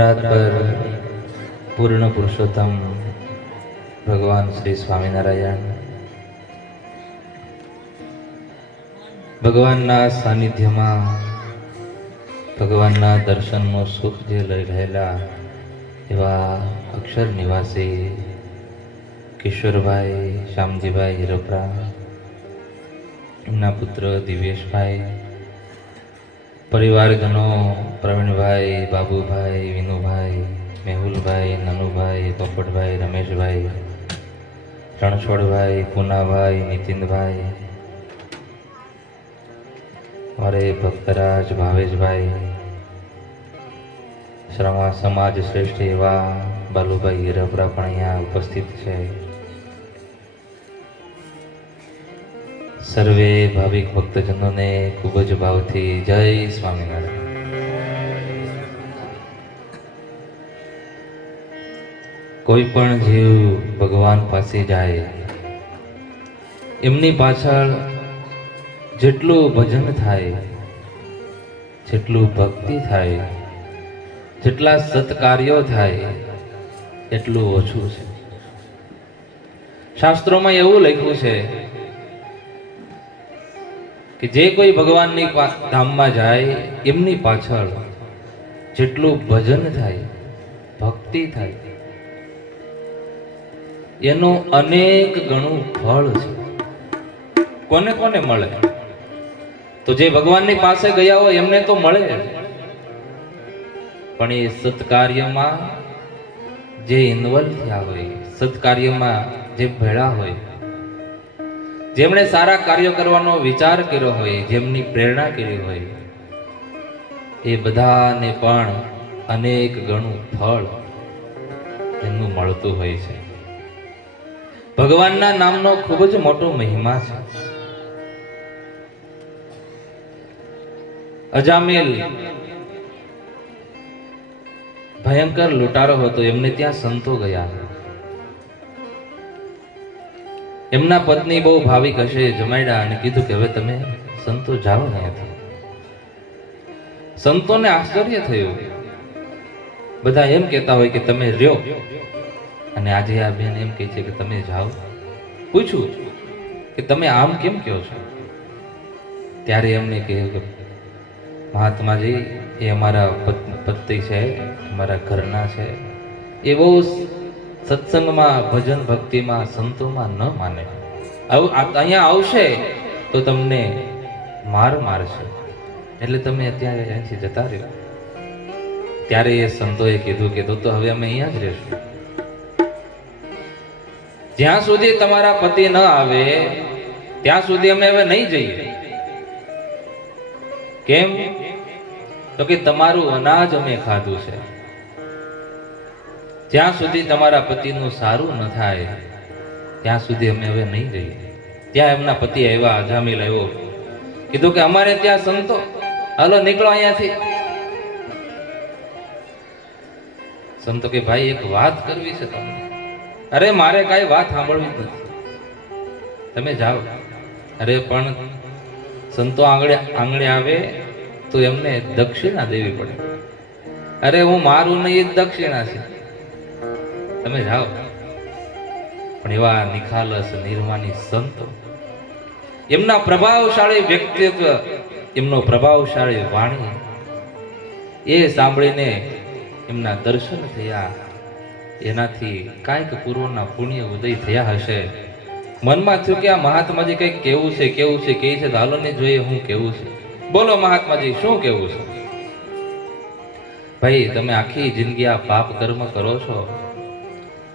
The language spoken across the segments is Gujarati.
परात्पर पूर्ण पुरुषोत्तम भगवान श्री स्वामीनारायण ભગવાનના સાનિધ્યમાં ભગવાનના દર્શનનું સુખ જે લઈ રહેલા એવા અક્ષર નિવાસી કિશોરભાઈ શ્યામજીભાઈ હિરોપરા, એમના પુત્ર દિવ્યેશભાઈ, પરિવારજનો પ્રવીણભાઈ, બાબુભાઈ, વિનુભાઈ, મેહુલભાઈ, નનુભાઈ, પોપટભાઈ, રમેશભાઈ, રણછોડભાઈ, પૂનાભાઈ, નીતિનભાઈ, મારે ભક્તરાજ, ભાવેશભાઈ, શ્રમા સમાજ શ્રેષ્ઠ એવા બાલુભાઈ હિરપરા પણ અહીંયા ઉપસ્થિત છે. સર્વે ભાવિક ભક્તજનોને ખૂબ જ ભાવથી જય સ્વામિનારાયણ. કોઈ પણ જીવ ભગવાન પાસે જાય એમની પાછળ જેટલું ભજન થાય, જેટલું ભક્તિ થાય, જેટલા સત્કાર્યો થાય એટલું ઓછું છે. શાસ્ત્રોમાં એવું લખ્યું છે કે જે કોઈ ભગવાનની ધામમાં જાય એમની પાછળ જેટલું ભજન થાય, ભક્તિ થાય, એનું અનેક ગણું ફળ છે. કોને કોને મળે? તો જે ભગવાનની પાસે ગયા હોય એમને તો મળે, પણ એ સત્કાર્યમાં જે ઇન્વોલ્વ થયા હોય, સત્કાર્યમાં જે ભેળા હોય, જેમણે સારા કાર્યો કરવાનો વિચાર કર્યો હોય, જેમની પ્રેરણા કરી હોય, એ બધાને પણ અનેક ગણું ફળ એનું મળતું હોય છે. ભગવાનના નામનો ખૂબ જ મોટો મહિમા છે. અજામિલ ભયંકર લૂંટારો હતો, એમને ત્યાં સંતો ગયા. એમના પત્ની બહુ ભાવિક હશે, જમાડ્યા અને કીધું કે હવે તમે સંતો જાઓ અહીંયાથી. સંતોને આશ્ચર્ય થયું. બધા એમ કહેતા હોય કે તમે રહ્યો, અને આજે આ બેન એમ કહે છે કે તમે જાઓ. પૂછ્યું કે તમે આમ કેમ કહો છો? ત્યારે એમને કહ્યું કે મહાત્માજી, એ અમારા પતિ છે, અમારા ઘરના છે, એ બહુ સત્સંગમાં, ભજન ભક્તિમાં, સંતોમાં ન માને. અહીંયા આવશે તો તમને મારશે, એટલે તમે અત્યારે અહીંથી જતા રહ્યો. ત્યારે એ સંતોએ કીધું કે તો હવે અમે અહીંયા જ રહેશું. જ્યાં સુધી તમારા પતિ ન આવે ત્યાં સુધી અમે હવે નહીં જઈએ. કેમ? તો કે તમારું અનાજ અમે ખાધું છે. જ્યાં સુધી તમારા પતિનું સારું ન થાય ત્યાં સુધી અમે હવે નહીં જઈએ. ત્યાં એમના પતિ આવ્યા, અજામિલ આવ્યો, કીધું કે અમારે ત્યાં સંતો, હાલો નીકળો અહીંયાથી. સંતો કે ભાઈ એક વાત કરવી છે તમને. અરે મારે કાંઈ વાત સાંભળવી જ નથી, તમે જાઓ. અરે પણ સંતો આંગણે આવે તો એમને દક્ષિણા દેવી પડે. અરે હું મારું નહીં, એ દક્ષિણા છે, તમે જાઓ. પણ એવા નિખાલસ નિર્માની સંતો, એમના પ્રભાવશાળી વ્યક્તિત્વ, એમનો પ્રભાવશાળી વાણી, એ સાંભળીને એમના દર્શન થયા. એનાથી કાંઈક પૂર્વના પુણ્ય ઉદય થયા હશે. મનમાં થયું કે આ મહાત્માજી કંઈક કેવું છે, કેવું છે, કહે છે, હાલો ને જોઈએ હું કેવું છે. બોલો મહાત્માજી, શું કેવું છે? ભાઈ તમે આખી જિંદગી આ પાપ કર્મ કરો છો,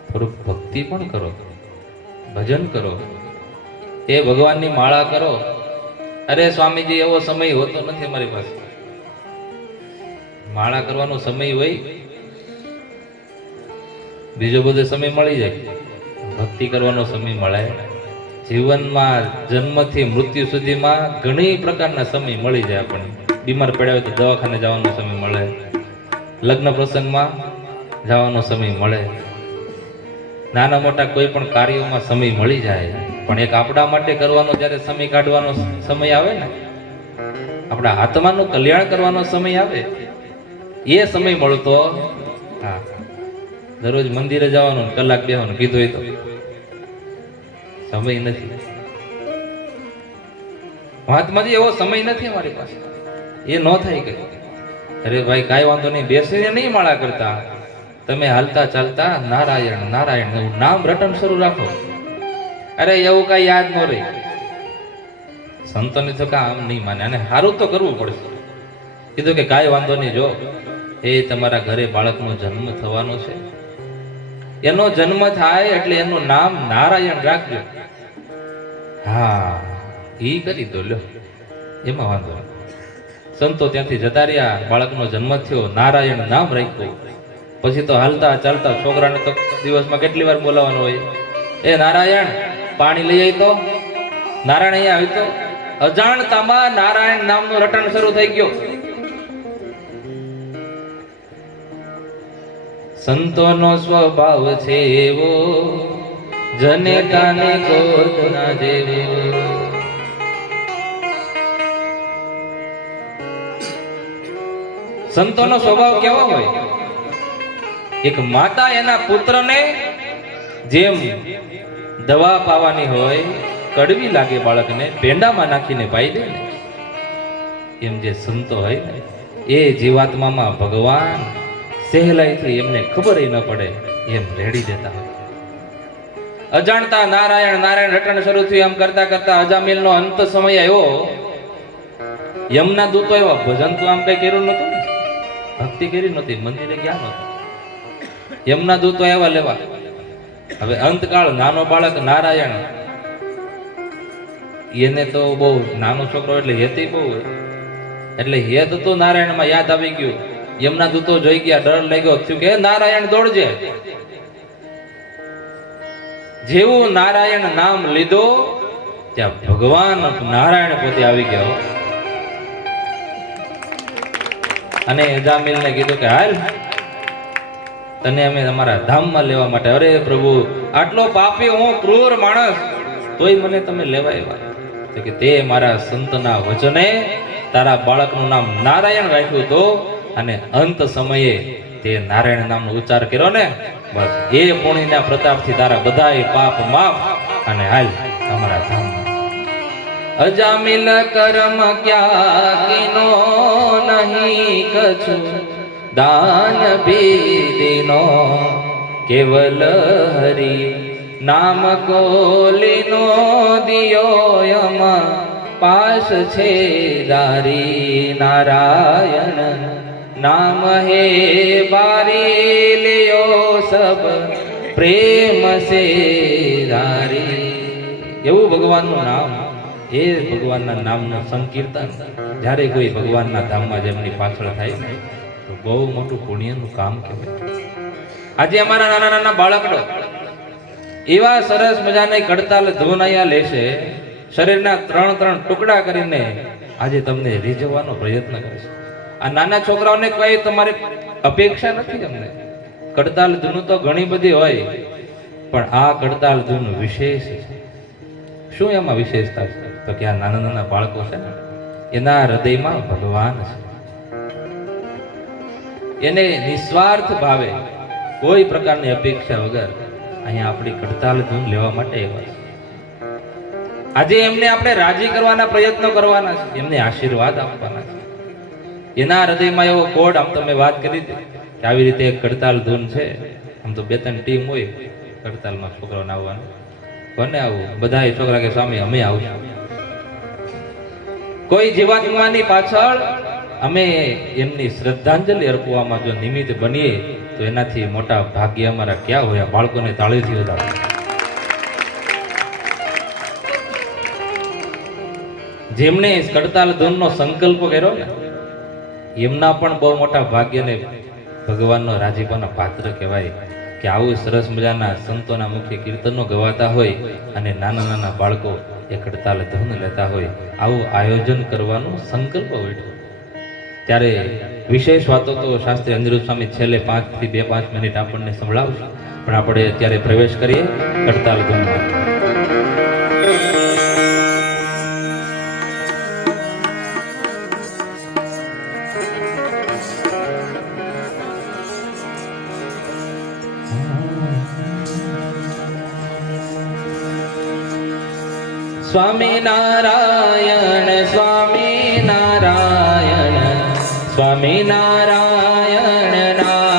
થોડુંક ભક્તિ પણ કરો, ભજન કરો, એ ભગવાનની માળા કરો. અરે સ્વામીજી એવો સમય હોતો નથી અમારી પાસે. માળા કરવાનો સમય હોય, બીજો બધો સમય મળી જાય, ભક્તિ કરવાનો સમય મળે. જીવનમાં જન્મથી મૃત્યુ સુધીમાં ઘણી પ્રકારના સમય મળી જાય. આપણને બીમાર પડ્યા હોય તો દવાખાને જવાનો સમય મળે, લગ્ન પ્રસંગમાં જવાનો સમય મળે, નાના મોટા કોઈ પણ કાર્યોમાં સમય મળી જાય. પણ એક આપણા માટે કરવાનો જ્યારે સમય કાઢવાનો સમય આવે ને, આપણા આત્માનું કલ્યાણ કરવાનો સમય આવે, એ સમય મળતો હા, દરરોજ મંદિરે જવાનું, કલાક બેવાનું કીધું હોય તો સમય નથી. વાતમાં એવો સમય નથી અમારી પાસે, એ ન થાય કઈ. અરે ભાઈ કાંઈ વાંધો નહીં, બેસીને નહીં માળા કરતા, તમે હાલતા ચાલતા નારાયણ નારાયણ એવું નામ રટન શરૂ રાખો. અરે એવું કઈ યાદ ન રહે. સંતોને તો આમ નહીં માને, અને સારું તો કરવું પડશે. કીધું કે કાંઈ વાંધો નહીં, જો એ તમારા ઘરે બાળકનો જન્મ થવાનો છે, એનો જન્મ થાય એટલે એનું નામ નારાયણ રાખજો. હા ઈ કરી દો, લ્યો એમાં વાંધો નહીં. સંતો ત્યાંથી જતા રહ્યા, બાળકનો જન્મ થયો, નારાયણ નામ રાખ્યું. પછી તો હાલતા ચાલતા છોકરાને તો દિવસમાં કેટલી વાર બોલાવવાનું હોય, એ નારાયણ પાણી લઈ આવી તો, નારાયણ અહીંયા આવી તો. અજાણતામાં નારાયણ નામનું રટણ શરૂ થઈ ગયું. સંતોનો સ્વભાવ છે એવો, જનેતાને ગોદના જેવો. સંતોનો સ્વભાવ કેવો હોય? એક માતા એના પુત્રને જેમ દવા પાવાની હોય, કડવી લાગે બાળકને, પેંડામાં નાખીને પાઈ દે ને, એમ જે સંતો હોય ને એ જીવાત્મામાં ભગવાન સહેલાઈથી એમને ખબર ન પડે એમ રેડી દેતા હોય. અજાણતા નારાયણ નારાયણ રટણ શરૂ થયું. એમ કરતા કરતા અજામિલનો અંત સમય આવ્યો. યમના દૂતો એવા, ભજન તો આમ કઈ કર્યું નતું, ભક્તિ કરી નહોતી, મંદિરે ગયા નહોતા. યમના દૂતો એવા લેવા. હવે અંતકાળ, નાનો બાળક નારાયણ, એને તો બહુ નાનો છોકરો એટલે હેતી બહુ હોય, એટલે હેત તો નારાયણમાં યાદ આવી ગયું. યમના દૂતો જોઈ ગયા, ડર લાગ્યો, થયું કે નારાયણ દોડજે. જેવું નારાયણ નામ લીધો ત્યાં ભગવાન નારાયણ પોતે આવી ગયો અને અજામિલને કીધું કે હાલ, તને અમે અમારા ધામમાં લેવા માટે. અરે પ્રભુ, આટલો પાપી હું, ક્રૂર માણસ, તોય મને તમે લેવા આવ્યા? તો કે તે મારા સંતના વચને તારા બાળકનું નામ નારાયણ રાખ્યું તો, અને અંત સમયે તે નારાયણ નામનો ઉચ્ચાર કર્યો ને, બસ એ પુણ્યના પ્રતાપથી તારા બધાય પાપ માફ, અને હાલ અમારા ધામમાં. અજામિલ કર્મ ક્યા કિનો નહીં કછુ, દાન ભીદિનો કેવલ હરી નામ કોલીનો દિયો યમ પાસ છે દારી. નારાયણ નામ હે બારી લિયો સબ પ્રેમ સે ધારી. એવું ભગવાનનું નામ, એ ભગવાનના નામનું સંકીર્તન જ્યારે કોઈ ભગવાનના ધામમાં જેમની પાછળ થાય ને, તો બહુ મોટું પુણ્યનું કામ કહેવાય. આજે અમારા નાના નાના બાળકડો એવા સરસ મજાની કડતાલ ધૂન અહીંયા લેશે, શરીરના 3 ટુકડા કરીને આજે તમને રીઝવવાનો પ્રયત્ન કરશે. આ નાના છોકરાઓને કઈ તમારે અપેક્ષા નથી. અમને કડતાલ ધૂન તો ઘણી બધી હોય, પણ આ કડતાલ ધૂન વિશેષ છે. શું એમાં વિશેષતા છે? તો કે આ નાના નાના બાળકો છે ને, એના હૃદયમાં ભગવાન છે. એને નિસ્વાર્થ ભાવે, કોઈ પ્રકારની અપેક્ષા વગર અહીંયા આપણી કડતાલ ધૂન લેવા માટે આવ્યા છે. આજે એમને આપણે રાજી કરવાના પ્રયત્નો કરવાના છે, એમને આશીર્વાદ આપવાના છે. એના હૃદયમાં એવો કોડ, આમ તમે વાત કરી હતી કે આવી રીતે એક કડતાલ ધૂન છે. આમ તો 2-3 ટીમ હોય કડતાલમાં છોકરાઓને આવવાનું, કોને આવું? બધા છોકરા કે સ્વામી અમે આવું. કોઈ જીવાત્માની પાછળ અમે એમની શ્રદ્ધાંજલિ અર્પવામાં જો નિમિત્ત બનીએ તો એનાથી મોટા ભાગ્ય અમારા ક્યાં હોય? બાળકોને તાળીથી વધાવો. જેમણે કડતાલ ધૂનનો સંકલ્પ કર્યો ને, એમના પણ બહુ મોટા ભાગ્યને ભગવાનનો રાજીપાના પાત્ર કહેવાય કે આવું સરસ મજાના સંતોના મુખ્ય કીર્તનો ગવાતા હોય અને નાના નાના બાળકો એ કડતાલ ધૂન લેતા હોય. આવું આયોજન કરવાનો સંકલ્પ હોય. ત્યારે વિશેષ વાતો તો શાસ્ત્રી અનિરુદ્ધ સ્વામી છેલ્લે 5 થી 2-5 મિનિટ આપણને સંભળાવશે, પણ આપણે અત્યારે પ્રવેશ કરીએ કડતાલ ધૂનમાં. સ્વામી નારાયણ સ્વામી નારાયણ સ્વામી નારાયણ નારાયણ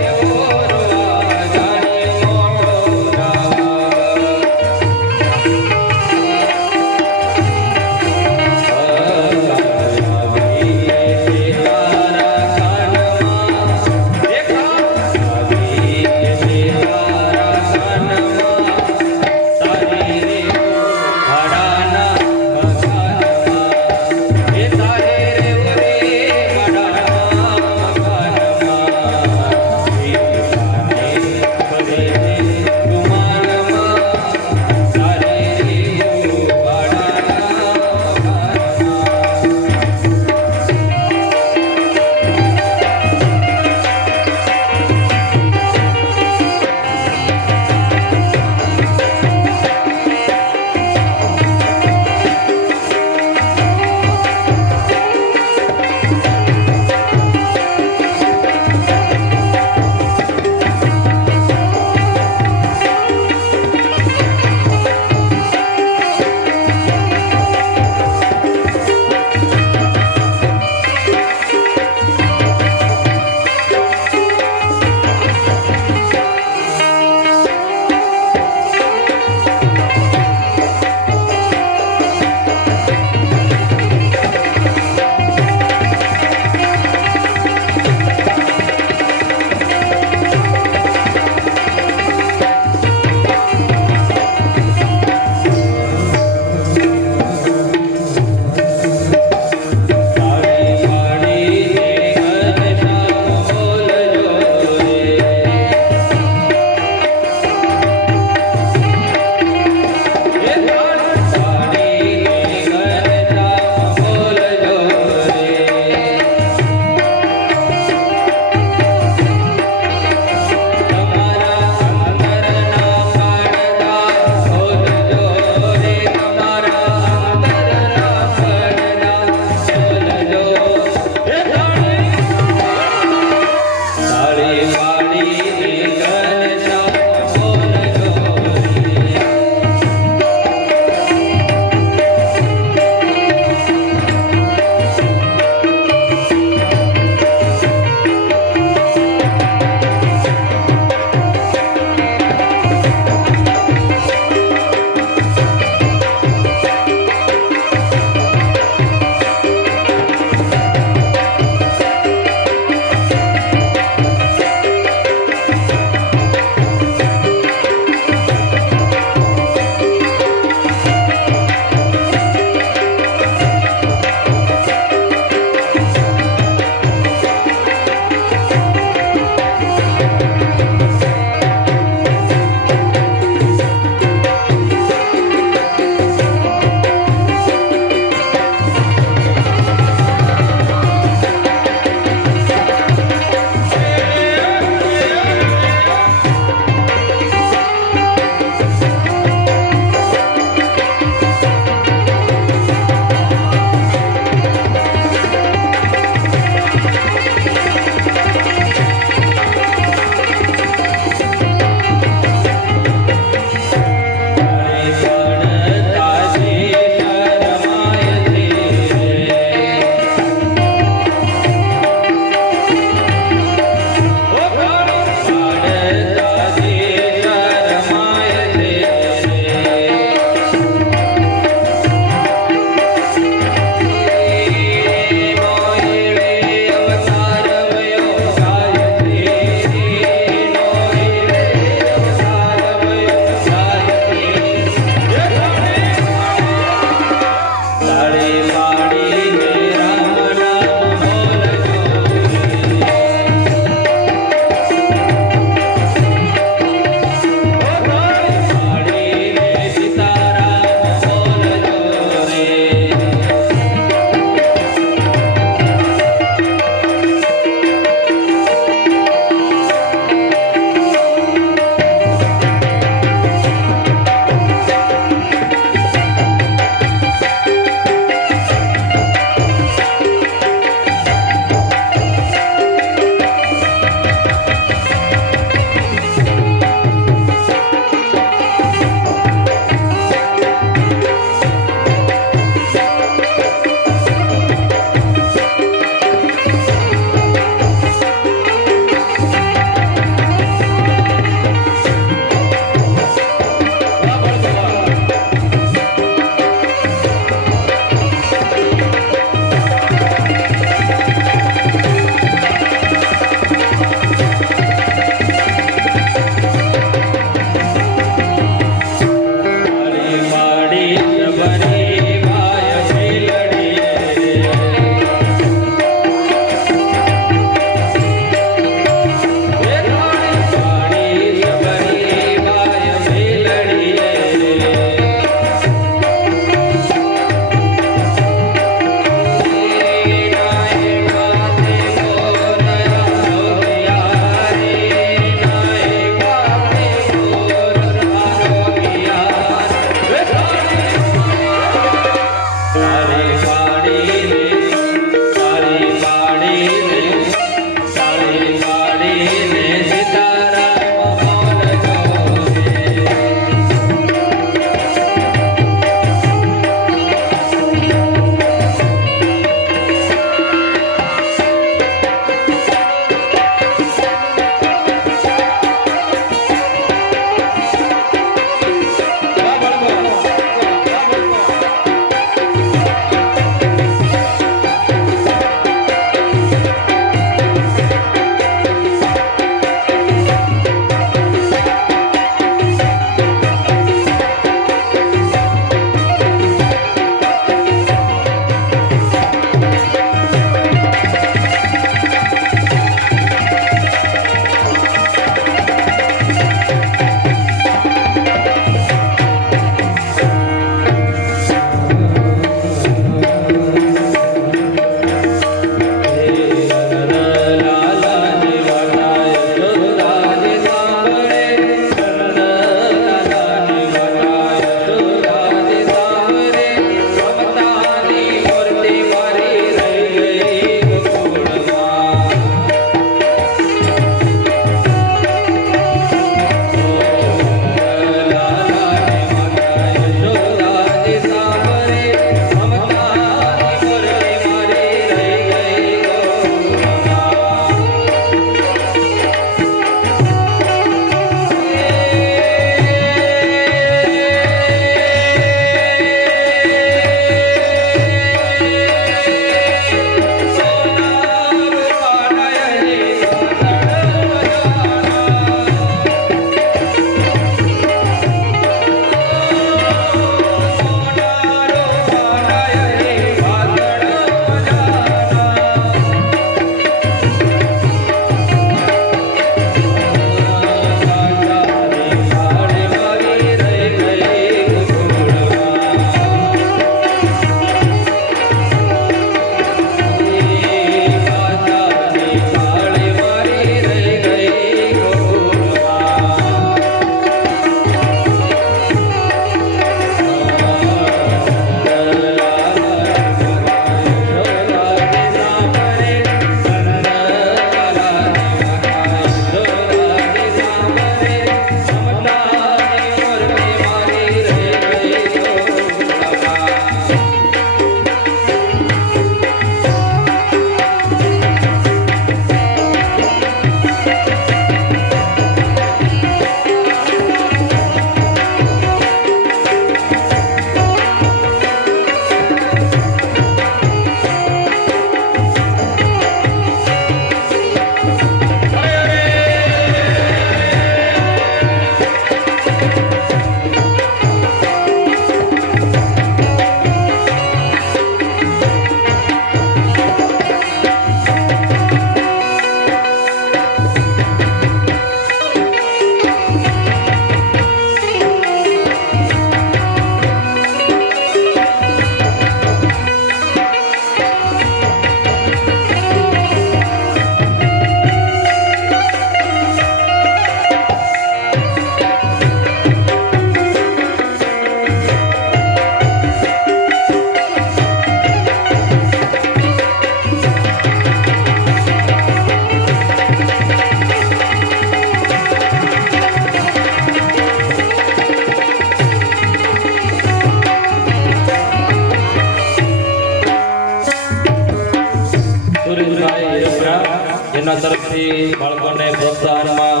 એમના તરફથી બાળકોને પ્રોત્સાહનમાં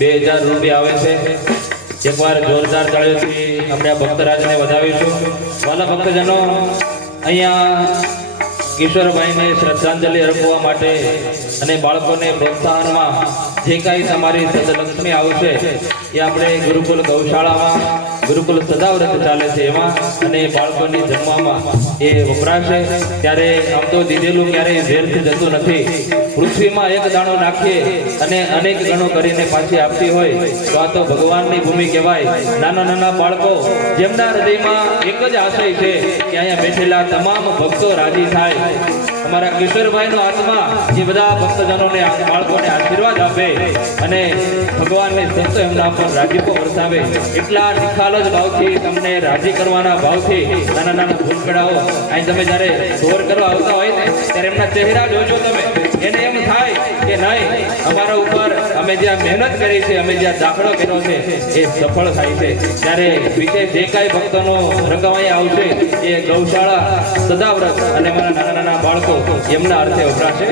2000 રૂપિયા આવે છે. એકવાર જોરદાર તાળીઓથી આપણે આ ભક્તરાજને વધાવીશું. વાલા ભક્તજનો, અહીંયા કિશોરભાઈને શ્રદ્ધાંજલિ અર્પવા માટે અને બાળકોને પ્રોત્સાહનમાં જે કાંઈ તમારી સદલક્ષ્મી આવશે એ આપણે ગુરુકુલ ગૌશાળામાં ગુરુકુલ સદાવ્રત ચાલે છે એમાં અને બાળકોની જમવામાં એ વપરાશે. ત્યારે આમ તો દીધેલું ક્યારેય ઝેરથી જતું નથી. પૃથ્વીમાં એક દાણો નાખીએ અને અનેક ગણો કરીને પાછી આપતી હોય તો આ તો ભગવાનની ભૂમિ કહેવાય. નાના નાના બાળકો જેમના હૃદયમાં એક જ આશય છે કે અહીંયા બેઠેલા તમામ ભક્તો રાજી થાય. અમારા કિશોરભાઈનો આત્મા એ બધા ભક્તજનોને બાળકોને આશીર્વાદ આપે અને ભગવાનને સંતો એમના પર રાજીપો વરસાવે. એટલા નિખાલસ ભાવથી તમને રાજી કરવાના ભાવથી નાના નાના ભૂલકડાઓ અહીં તમે જ્યારે ઢોર કરવા આવતા હોય ને ત્યારે એમના ચહેરા જોજો તમે. એને એમ થાય કે નહીં, અમારા ઉપર અમે જ્યાં મહેનત કરી છે, અમે જ્યાં દાખલો કર્યો છે એ સફળ થાય છે. ત્યારે વિશેષ જે કાંઈ ભક્તોનો રકમ અહીંયા આવશે એ ગૌશાળા સદાવ્રત અને મારા નાના નાના બાળકો એમના અર્થે વપરાશે.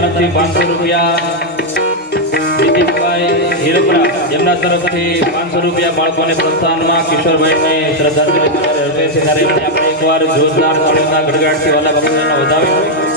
તરફથી 500 રૂપિયા, નીતિશભાઈ હીરપરા એમના તરફથી 500 રૂપિયા બાળકોને પ્રોત્સાહનમાં કિશોરભાઈને શ્રદ્ધાંજલિ અર્પે છે. ત્યારે આપણે એકવાર જોરદાર તાળીઓના ગડગડાટથી વાલા ભક્તોને વધાવીશું.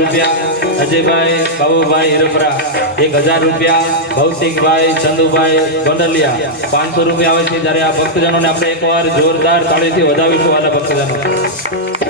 રૂપિયા અજયભાઈ બાબુભાઈ હિરપરા 1000 રૂપિયા ભૌતિકભાઈ ચંદુભાઈ ગોંડલિયા 500 રૂપિયા આવે છે જ્યારે આ ભક્તજનોને આપણે એકવાર જોરદાર તાળીથી વધાવીશું વાલા ભક્તજનો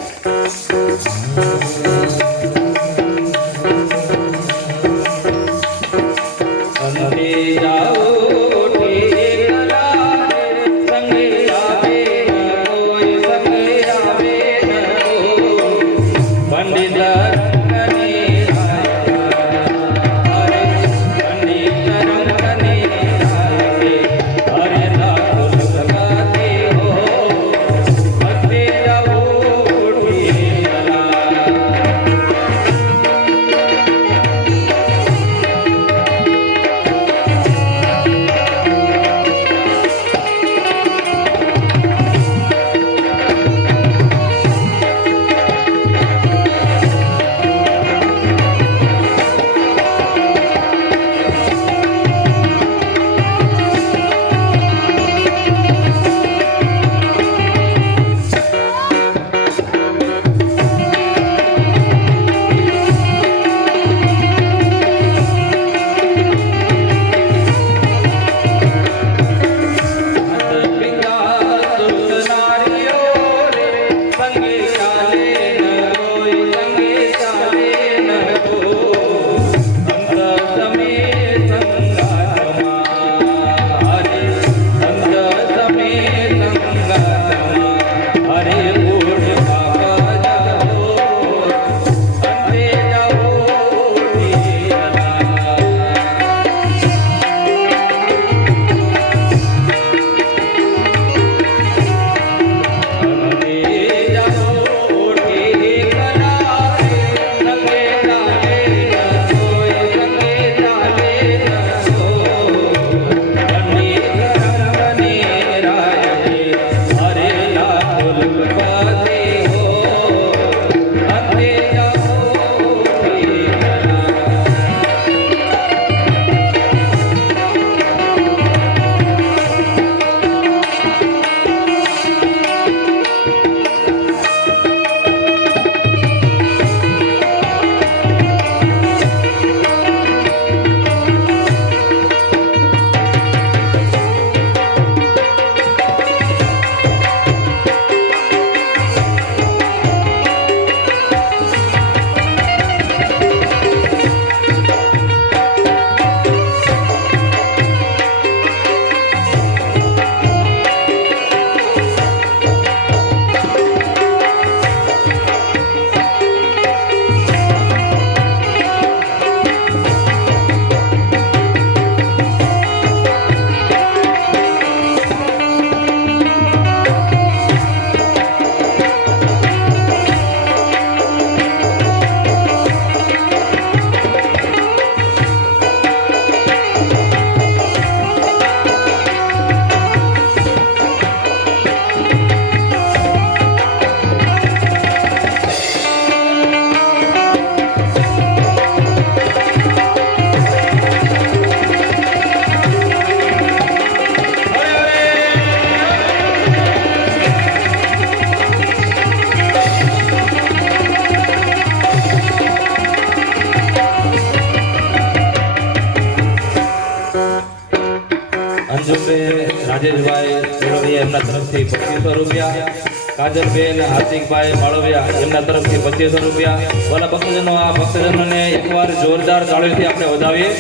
રાજેશભાઈ બાળવિયા એમના તરફથી 2500 રૂપિયા કાજલબેન હાર્દિકભાઈ બાળવિયા એમના તરફથી 2500 રૂપિયા વાલા ભક્તજનો આ ભક્તજનોને એકવાર જોરદાર તાળીઓથી આપણે વધાવીએ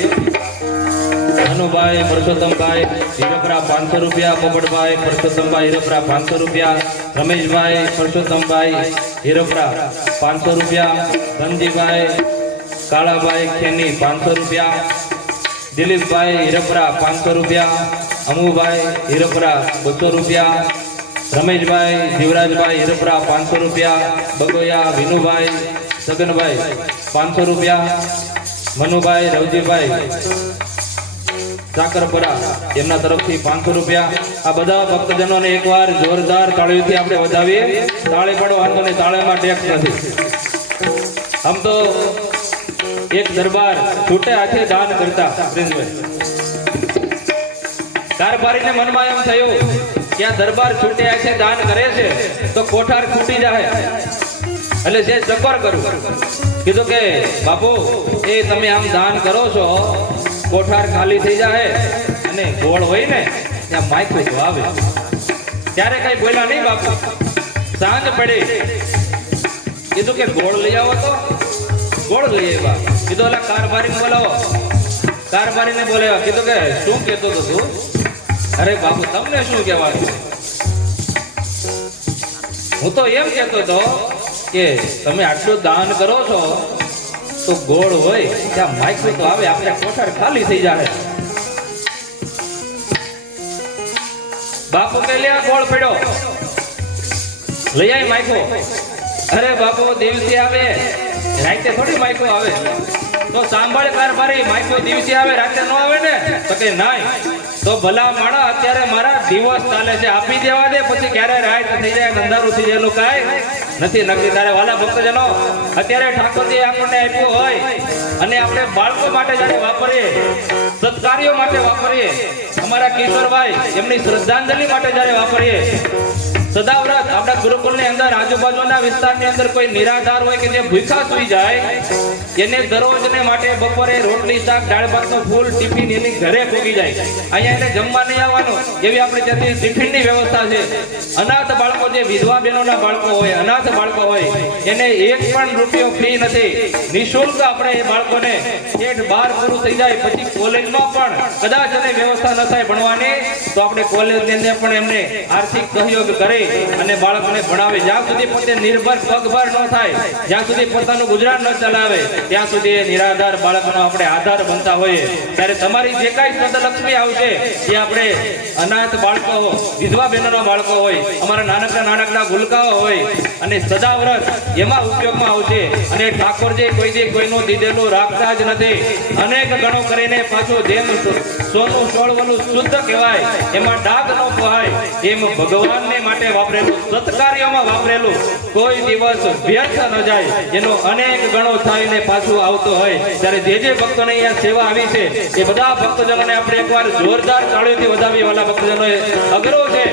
અનુભાઈ પરસોત્તમભાઈ હિરપરા 500 રૂપિયા પોપટભાઈ પરસોત્તમભાઈ હિરપરા 500 રૂપિયા રમેશભાઈ પરસોત્તમભાઈ હિરપરા 500 રૂપિયા ધનજીભાઈ કાળાભાઈ ખેની 500 રૂપિયા દિલીપભાઈ હિરપરા 500 રૂપિયા અમુભાઈ હિરપરા 200 રૂપિયા રમેશભાઈ જીવરાજભાઈ હિરપરા 500 રૂપિયા બગોયા વિનુભાઈ સગનભાઈ 500 રૂપિયા મનુભાઈ રવજીભાઈ સાકરપરા એમના તરફથી 500 રૂપિયા આ બધા ભક્તજનોને એકવાર જોરદાર તાળીઓથી આપણે વધાવીએ તાળી પાડો વાંધો નહીં તાળીમાં ટેક્સ નથી આમ તો એક દરબાર છૂટે હાથે દાન કરતા પ્રિન્સભાઈ કારભારીને મનમાં એમ થયું કે આ દરબાર છૂટે હાથે દાન કરે છે તો કોઠાર છૂટી જાય એટલે જે જબર કરું કીધું કે બાપુ એ તમે આમ દાન કરો છો, કોઠાર ખાલી થઈ જાય અને ગોળ હોય ને ત્યાં માયકો તો આવે. ત્યારે કઈ બોલ્યા નહીં બાપુ. સાંજ પડી કીધું કે ગોળ લઈ આવો. તો ગોળ લઈ આવ્યા. કીધું ઓલા કારભારીને બોલાવો. કારભારીને બોલાવ્યા. કીધું કે શું કહેતો હતો તું? અરે બાપુ તમને શું કહેવાનું? હું તો એમ કહેતો હતો કે તમે આટલું દાન કરો છો તો ગોળ હોય ત્યાં માયકો તો આવે, આપણે કોઠાર ખાલી થઈ જાય. બાપુ કે લે ગોળ પડ્યો, લઈ આવી માયકો. અરે બાપુ દિવસે આવે, રાતે થોડી માયકો આવે. તો સાંભળ કારભારી, માયકો દિવસે આવે રાતે ન આવે ને? તો કે નાય. તો ભલા માણા અત્યારે મારા દિવસ ચાલે છે, આપી દેવા દે, પછી ક્યારે રાત થઈ જાય, અંધારું થઈ જાય, એનું કાંઈ નથી નક્કી. તારે વાલા ભક્તજનો, અત્યારે ઠાકોરજી આપણને આપ્યું હોય અને આપણે બાળકો માટે જ્યારે વાપરીએ, સત્કાર્યો માટે વાપરીએ, અમારા કિશોરભાઈ એમની શ્રદ્ધાંજલિ માટે જ્યારે વાપરીએ, સદાવ્રત આપણા ગુરુકુળની અંદર આજુબાજુના વિસ્તારની અંદર કોઈ નિરાધાર હોય કે જે ભૂખા સુઈ જાય, એને દરરોજને માટે બપોરે રોટલી શાક દાળ ભાતનું ફૂલ ટિફિન એની ઘરે ભોગી જાય. અહીંયા એને જમવા નહીં આવવાનું, એવી આપણે ત્યાંથી ટિફિનની વ્યવસ્થા છે. અનાથ બાળકો, જે વિધવા બહેનોના બાળકો હોય, અનાથ બાળકો હોય, એને એક પણ રૂપિયો ફી નથી, નિઃશુલ્ક આપણે એ બાળકોને ઠેઠ 12 પૂરું થઈ જાય પછી કોલેજમાં પણ કદાચ એને વ્યવસ્થા ન થાય ભણવાની, તો આપણે કોલેજની અંદર પણ એમને આર્થિક સહયોગ કરી અને બાળકોને ભણાવે. જ્યાં સુધી પોતે નિર્ભર પગભર ન થાય, જ્યાં સુધી પોતાનું ગુજરાન ન ચલાવે, ત્યાં સુધી એ નિરાધાર બાળકનો આપણે આધાર બનતા હોઈએ. ત્યારે તમારી જે કાંઈ સદલક્ષ્મી આવશે એ આપણે અનાથ બાળકો, વિધવા બહેનોના બાળકો હોય, અમારા નાનકડા ભૂલકાઓ હોય અને સદાવ્રત એમાં ઉપયોગમાં આવશે. અને ઠાકોરજી કોઈનું દીધેલું રાખતા જ નથી. અનેક ગણો કરીને પાછું જેમ સોનું સોળવાનું શુદ્ધ કહેવાય, એમાં ડાઘ ન કહેવાય, એમ ભગવાનને માટે વાપરેલું, સત્કાર્યોમાં વાપરેલું કોઈ દિવસ વ્યર્થ ન જાય, એનો અનેક ગણો થઈને પાછું આવતો હોય. ત્યારે જે ભક્તોને અહીંયા સેવા આવી છે એ બધા ભક્તજનોને આપણે એકવાર જોરદાર તાળીઓથી વધાવી. વાલા ભક્તજનોએ અઘરો છે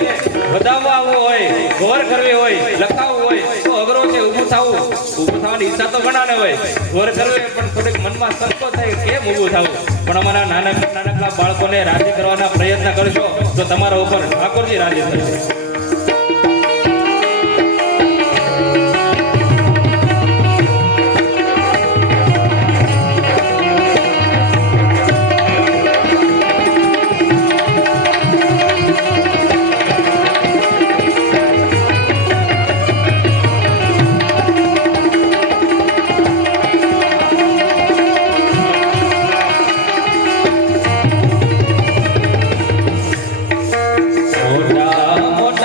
વધાવવા આવવું હોય, ઘોર કરવી હોય, લખાવવું હોય તો અઘરો છે. ઊભું થવાની ઈચ્છા તો ઘણાને હોય, ઘોર કરવી પણ થોડીક મનમાં સંકોચ થાય કેમ ઊભું થવું. પણ અમારા નાનકડા બાળકોને રાજી કરવાના પ્રયત્ન કરશો તો તમારા ઉપર ઠાકોરજી રાજી થશે. મોટા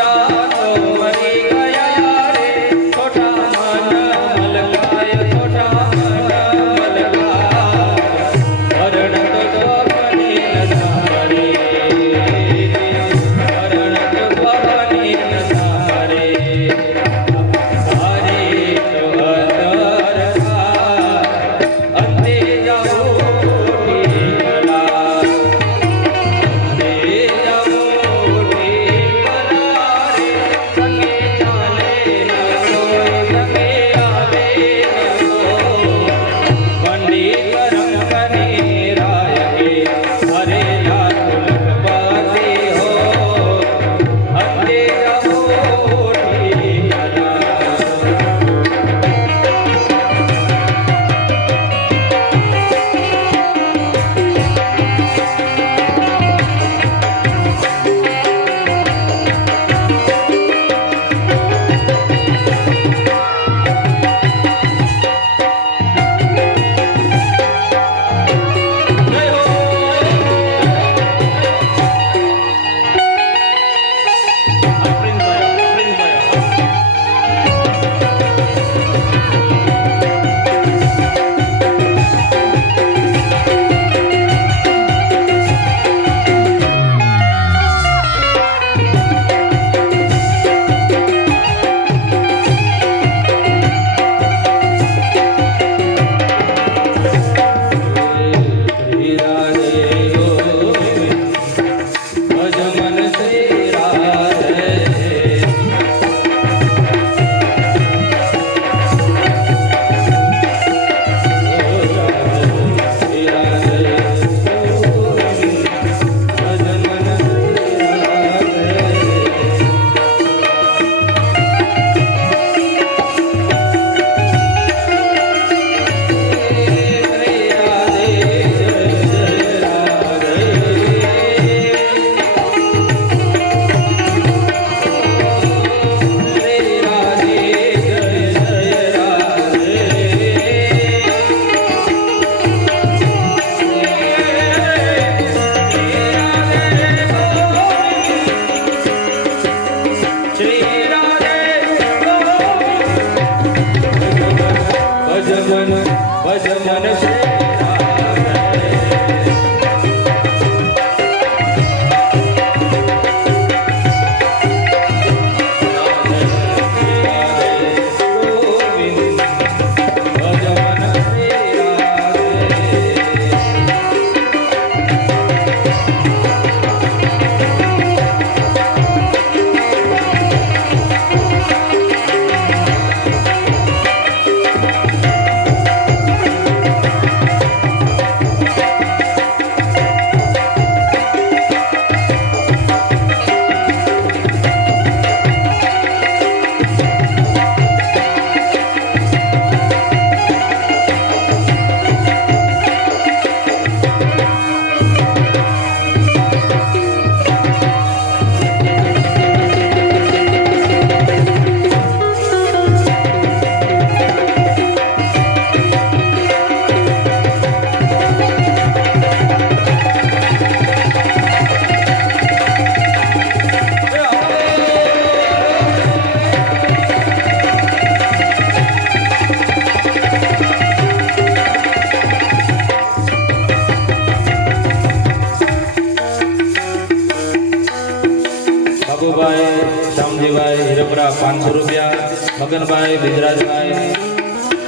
હિરપરા 500 રૂપિયા, મગનભાઈ બિજરાજભાઈ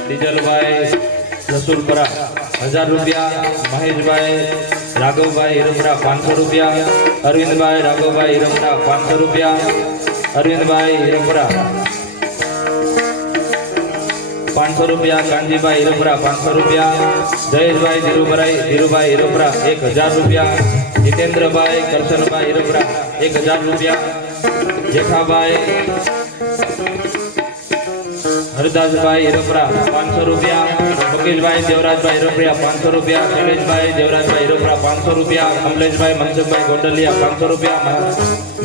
ડીજલભાઈ રસુલપરા 1000 રૂપિયા, મહેશભાઈ રાઘવભાઈ હિરપરા 500 રૂપિયા, અરવિંદભાઈ રાઘવભાઈ હિરપરા 500 રૂપિયા, અરવિંદભાઈ હિરપરા 500 રૂપિયા, કાનજીભાઈ હિરપરા 500 રૂપિયા, જયેશભાઈ ધીરુભાઈ હિરપરા 1000 રૂપિયા, જીતેન્દ્રભાઈ કરશનભાઈ હિરપરા 1000 રૂપિયા, જેઠાભાઈ હરદાસભાઈ હિરપરા 500 રૂપિયા, મુકેશભાઈ દેવરાજભાઈ હિરપરા 500 રૂપિયા, શૈલેષભાઈ દેવરાજભાઈ હિરપરા 500 રૂપિયા, કમલેશભાઈ મનસુખભાઈ ગોંડલિયા 500 રૂપિયા,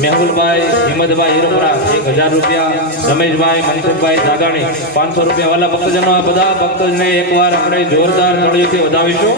મેહુલભાઈ હિંમતભાઈ હિરપરા 1000 રૂપિયા, રમેશભાઈ મનસુખભાઈ જાગાણી 500 રૂપિયા. વાલા ભક્તજનો, આ બધા ભક્તોને એકવાર આપણે જોરદાર તાળીઓથી વધાવીશું.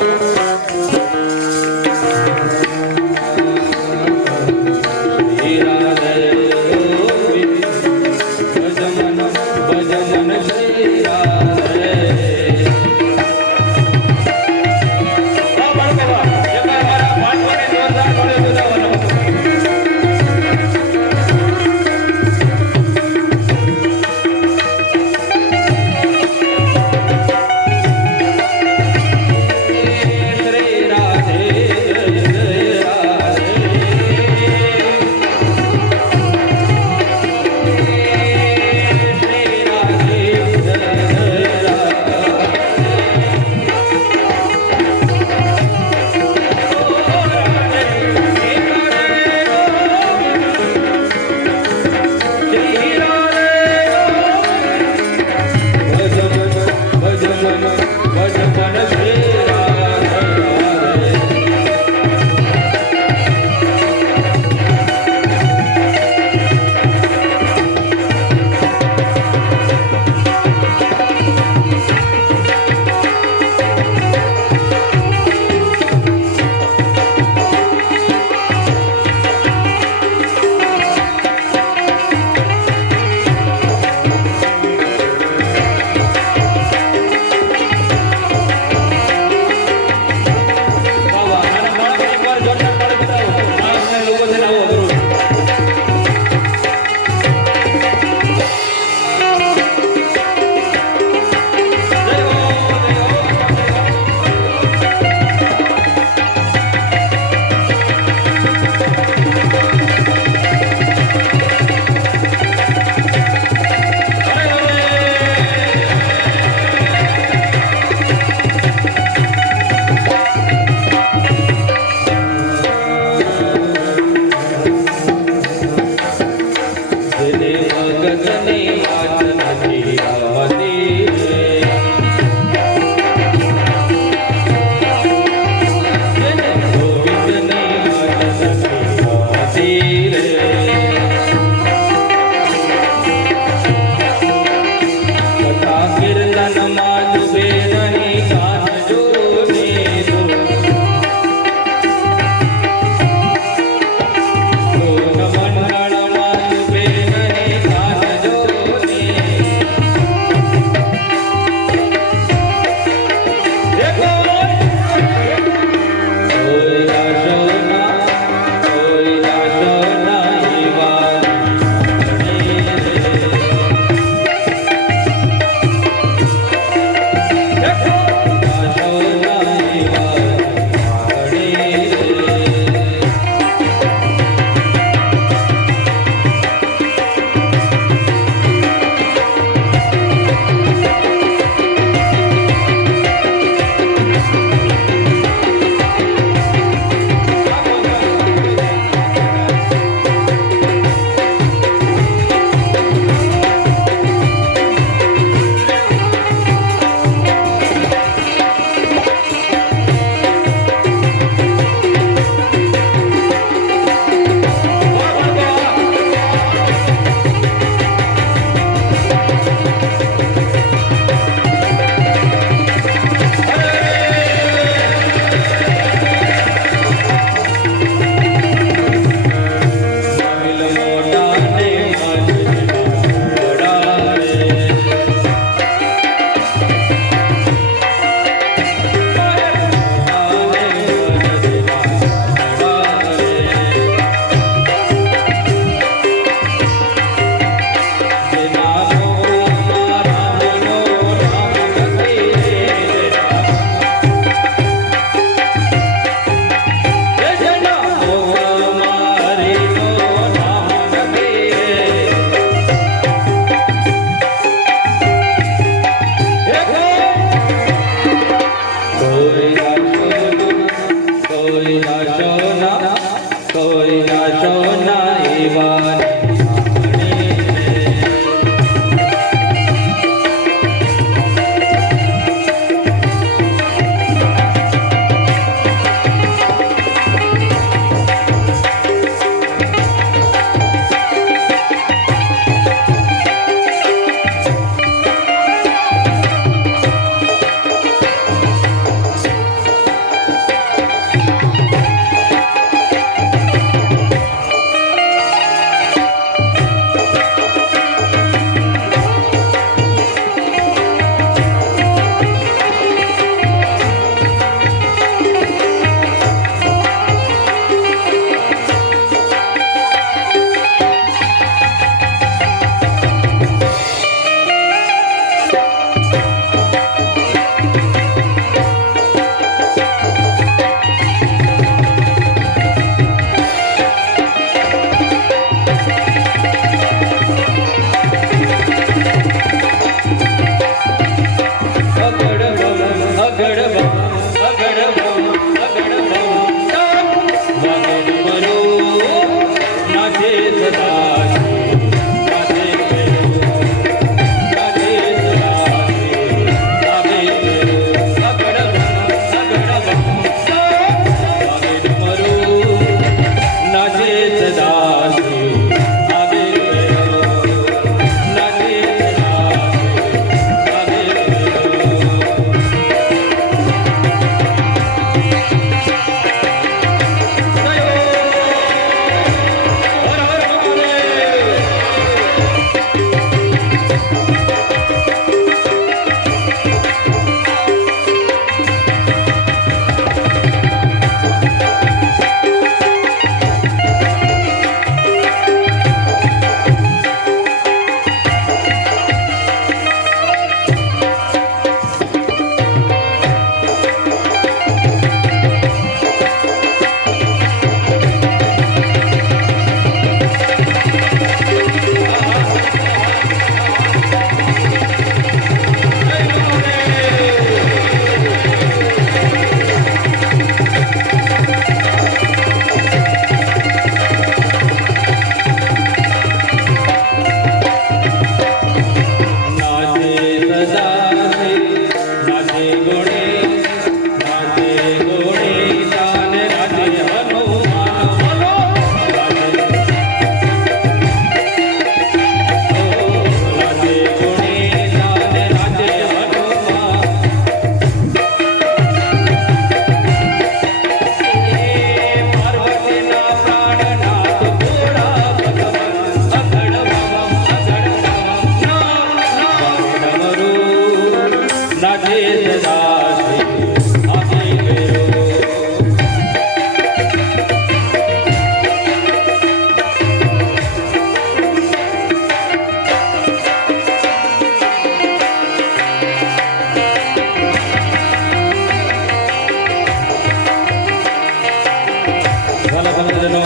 મહારાજનો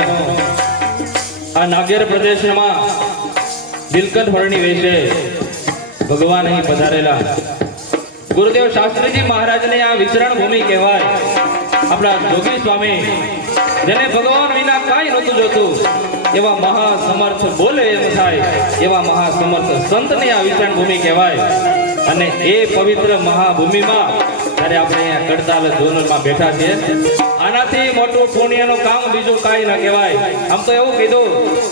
આ નાગેર પ્રદેશમાં દિલકત વર્ણી વેશે ભગવાન અહીં પધારેલા ગુરુદેવ શાસ્ત્રીજી મહારાજને આ વિચરણ ભૂમિ કહેવાય. આપણા જોગી સ્વામી જેને ભગવાન વિના કાંઈ નહોતું જોતું એવા મહાસમર્થ બોલે એમ થાય એવા મહાસમર્થ સંતની આ વિચરણ ભૂમિ કહેવાય. અને એ પવિત્ર મહાભૂમિમાં જ્યારે આપણે અહીંયા કડતાલ ઝોનમાં બેઠા છીએ, આનાથી મોટું પુણ્યનું કામ બીજું કાંઈ ન કહેવાય. આમ તો એવું કીધું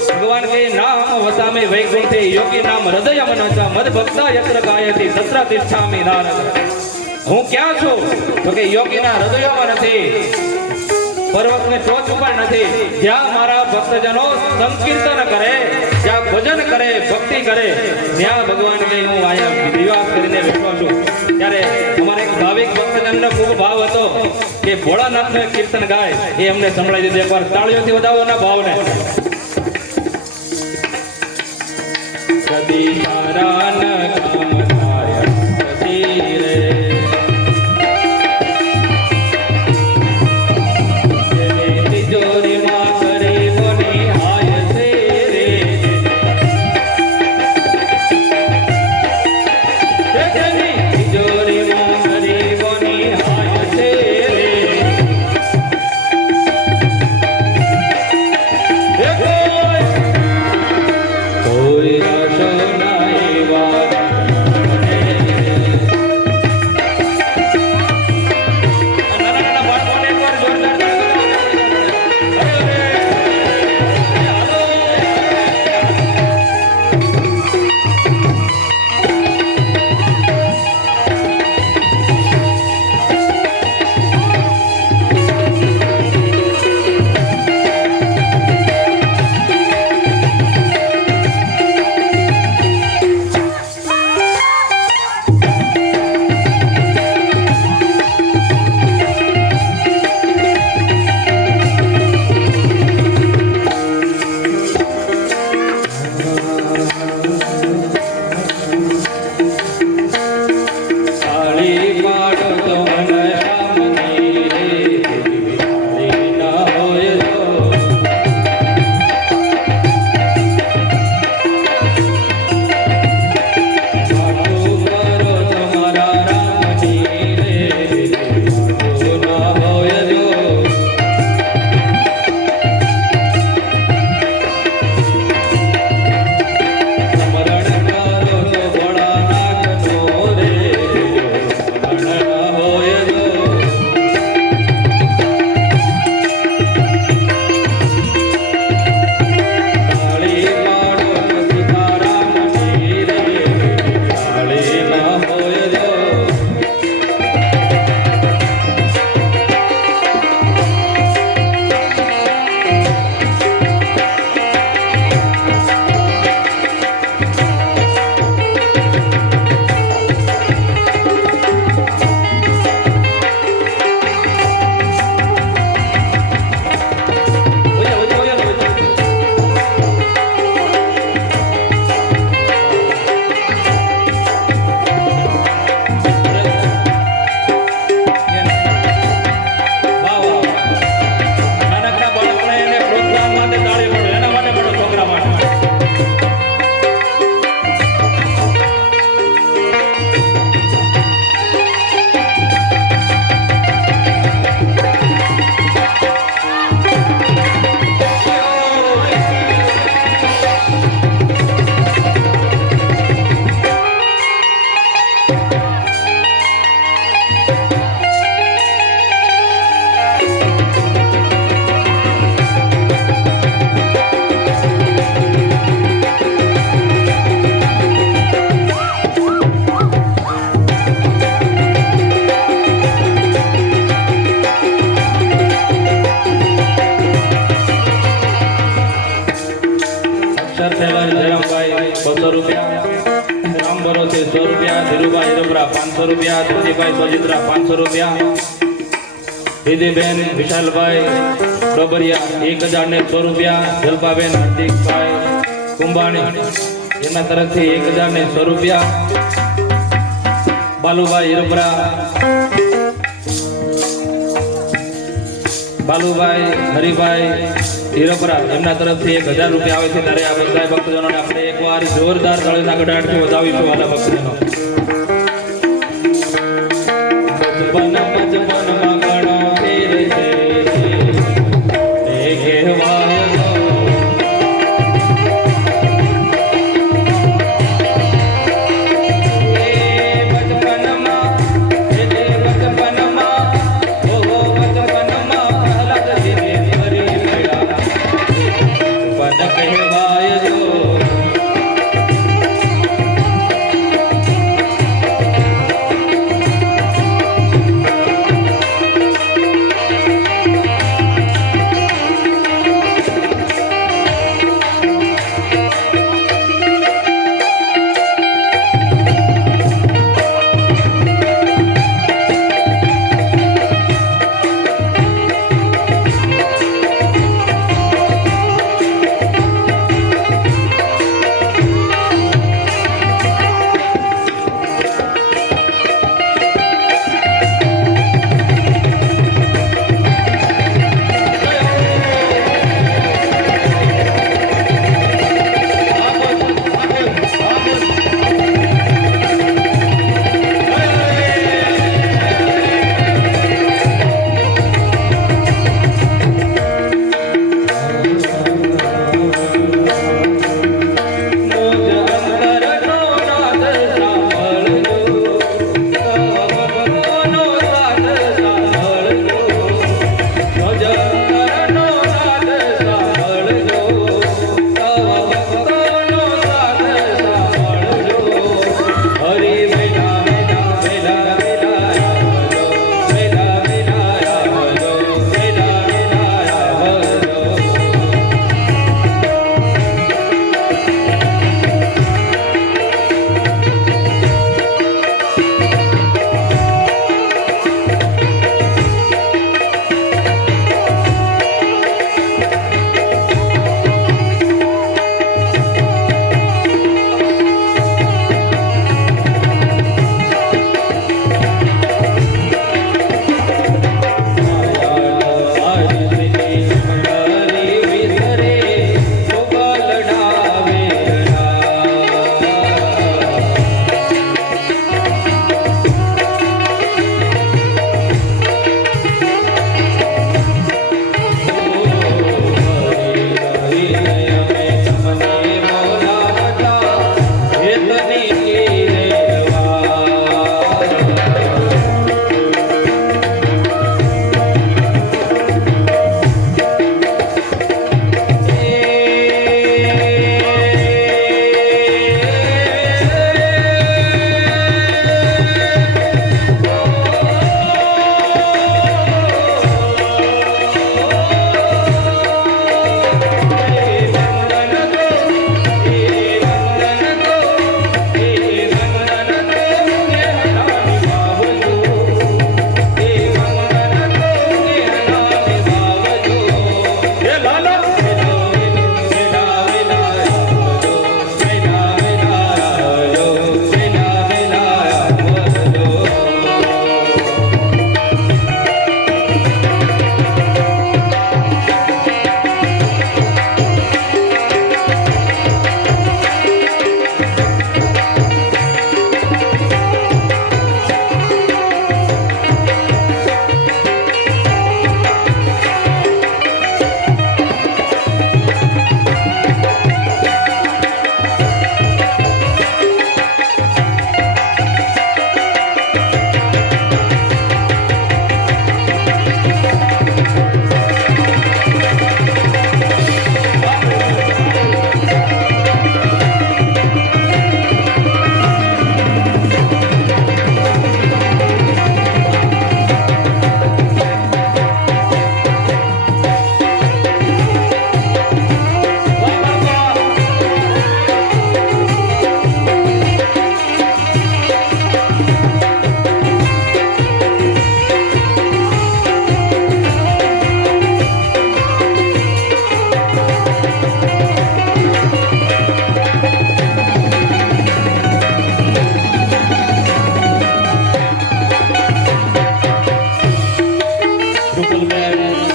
ભગવાન કે નામ વસામે વૈકુંઠે યોગી નામ હૃદય મનસા મદ ભક્તા યત્ર ગાયતિ તત્ર તિષ્ઠામિ નારદ. હું ક્યાં છું તો કે યોગીના હૃદયોમાં નથી, પર્વતની ટોચ ઉપર નથી. જ્યાં મારા ભક્તજનો સંકીર્તન કરે, જ્યાં ભજન કરે, ભક્તિ કરે, ત્યાં ભગવાન કે હું અહીંયા નિવાસ કરીને બેઠો છું. ત્યારે અમારે એક ભાવિક ભક્તજનનો ખૂબ ભાવ હતો કે ભોળાનાથનું કીર્તન ગાય, એ અમને સંભળાઈ દીધું. એકવાર તાળીઓથી વધાવોના ભાવને. કદી તારા ન કામ થાય કદી રે, રૂપિયા, ધોતીભાઈ સોજિત્રા 500 રૂપિયા, વિધિબેન વિશાલભાઈ ડોબરિયા 100100 રૂપિયા, જલપાબેન હાર્દિકભાઈ કુંભાણી એના તરફથી 100100 રૂપિયા, બાલુભાઈ હિરપરા, બાલુભાઈ હરિભાઈ હીરોપરા એમના તરફથી 1000 રૂપિયા આવે છે ત્યારે આ બધા ભક્તજનોને આપણે એકવાર જોરદાર તાળીના ગડાટથી વધાવીશું વાલા ભક્તજનો બચપનમાં ઘણો ફેર છે એ કહેવાનો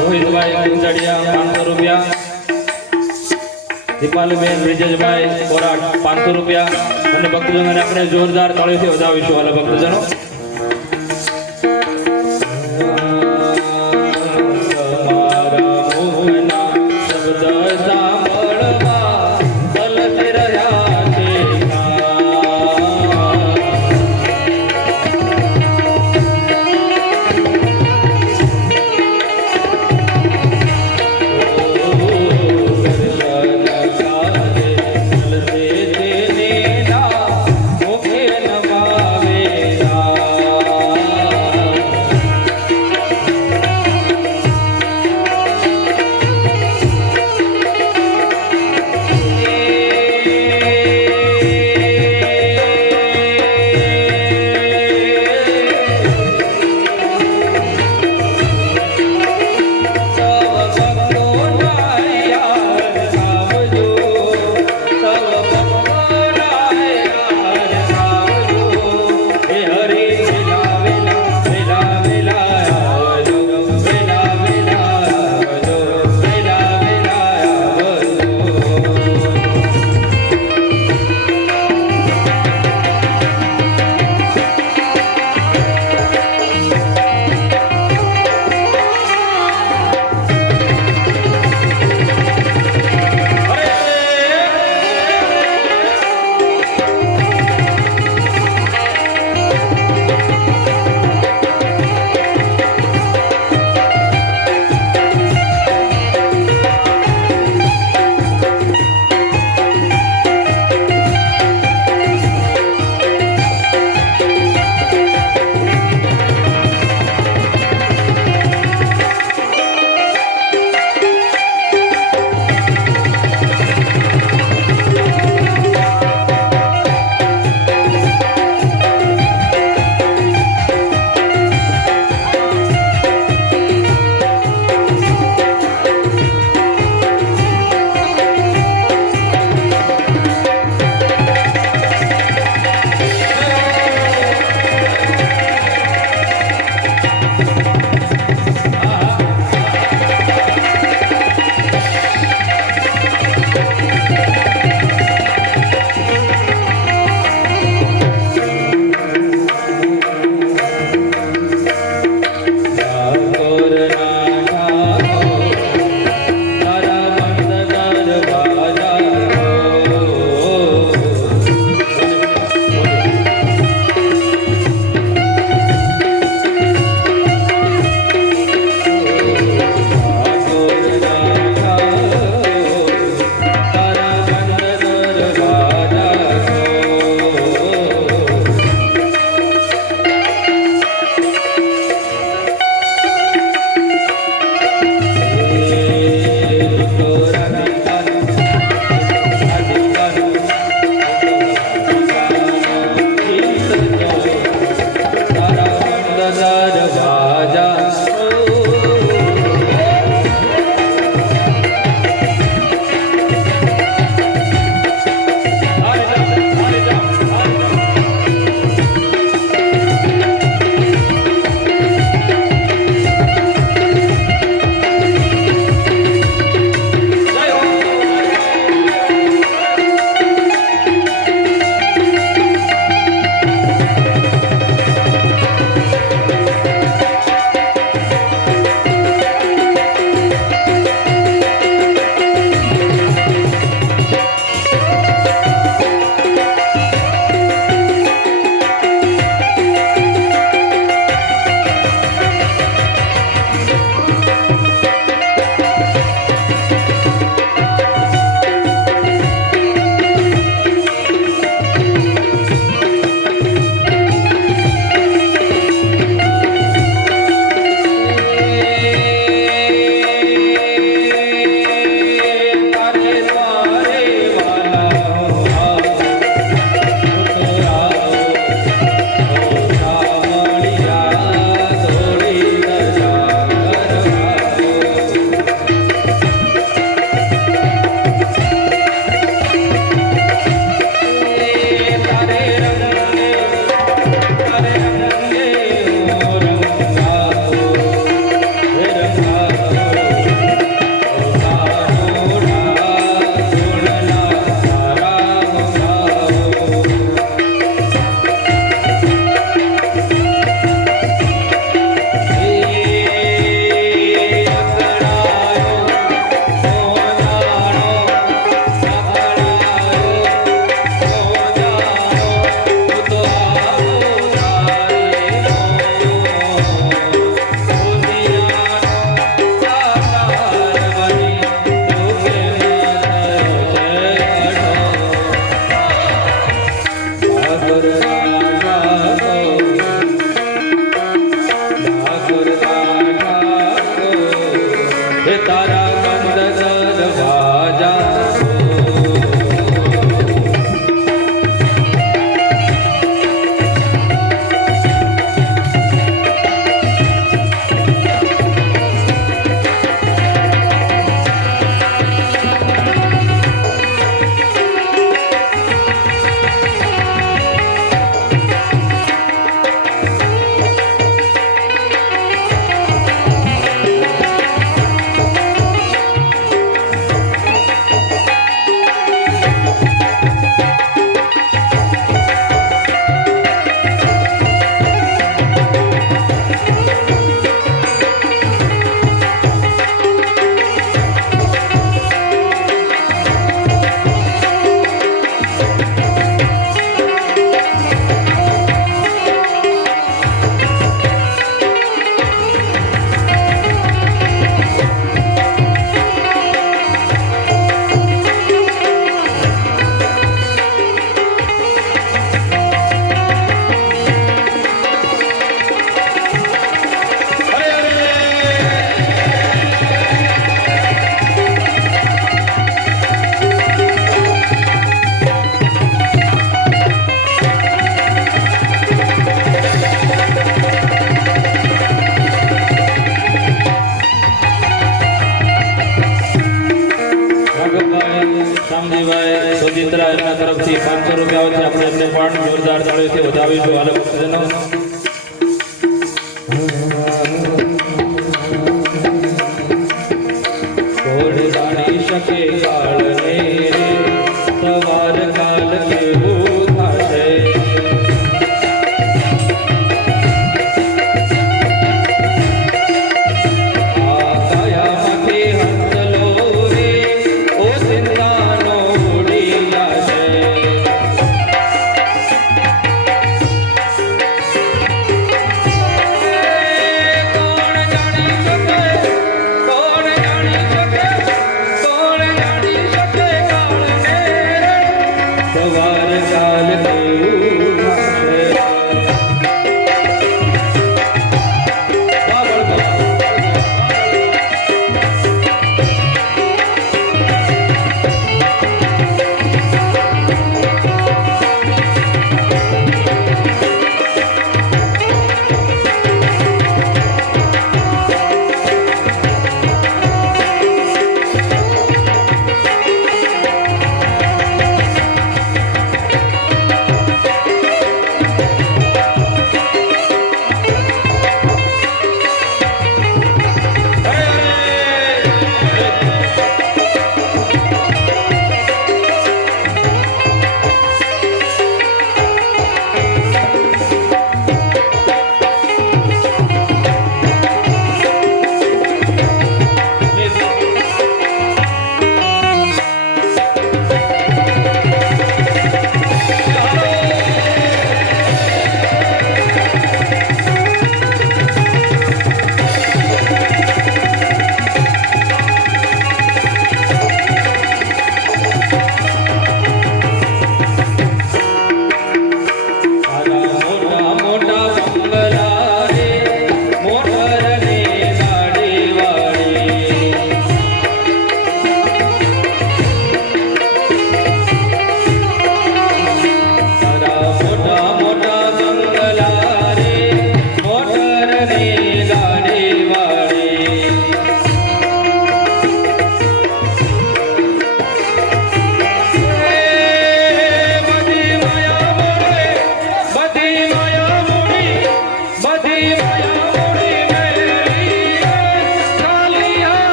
રોહિતભાઈ કુંજડિયા 500 રૂપિયા, દીપાલબેન બ્રિજેશભાઈ કોરાટ 500 રૂપિયા. અને ભક્તજનોને આપણે જોરદાર તાળીઓથી વધાવીશું. હાલો ભક્તજનો, મુખે નમાવેલા હે તારા બંધ દરવાજા તરફથી 500 રૂપિયા છે. આપણે એમને પણ જોરદાર તાળીઓથી વધાવીશું. હાલો ભક્તજનો, કોણ જાણી શકે કાળને સવાર કાલ કેવું થશે. આ કાયામાંથી હંસલો રે ઓ ચિંતાનો ઉડી જશે. સવાર કાલ કેવું થશે.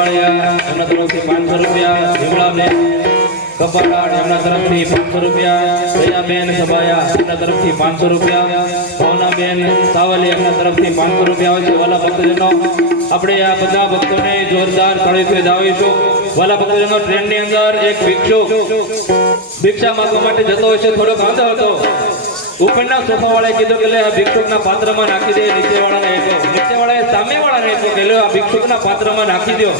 કવાળિયા એમના તરફથી 500 રૂપિયા, ભીમળાબેન કપાળાડ એમના તરફથી 500 રૂપિયા, દયાબેન સબાયા એમના તરફથી 500 રૂપિયા, ભાવનાબેન સાવલી એમના તરફથી 500 રૂપિયા આવે છે. વાલા ભક્તજનો આપણે આ બધા ભક્તોને જોરદાર તળેથી જાવીશું. વાલા ભક્તજનો ટ્રેનની અંદર એક ભિક્ષુક ભિક્ષા માંગવા માટે જતો હોય છે, થોડો કાંધો હતો. ઉપરના સોફા વાળાએ કીધું કે લે આ ભિક્ષુકના પાત્રમાં નાખી દે. નીચેવાળાને આપ્યો, નીચેવાળાએ સામેવાળાને આપ્યો કે લે આ ભિક્ષુકના પાત્રમાં નાખી દો.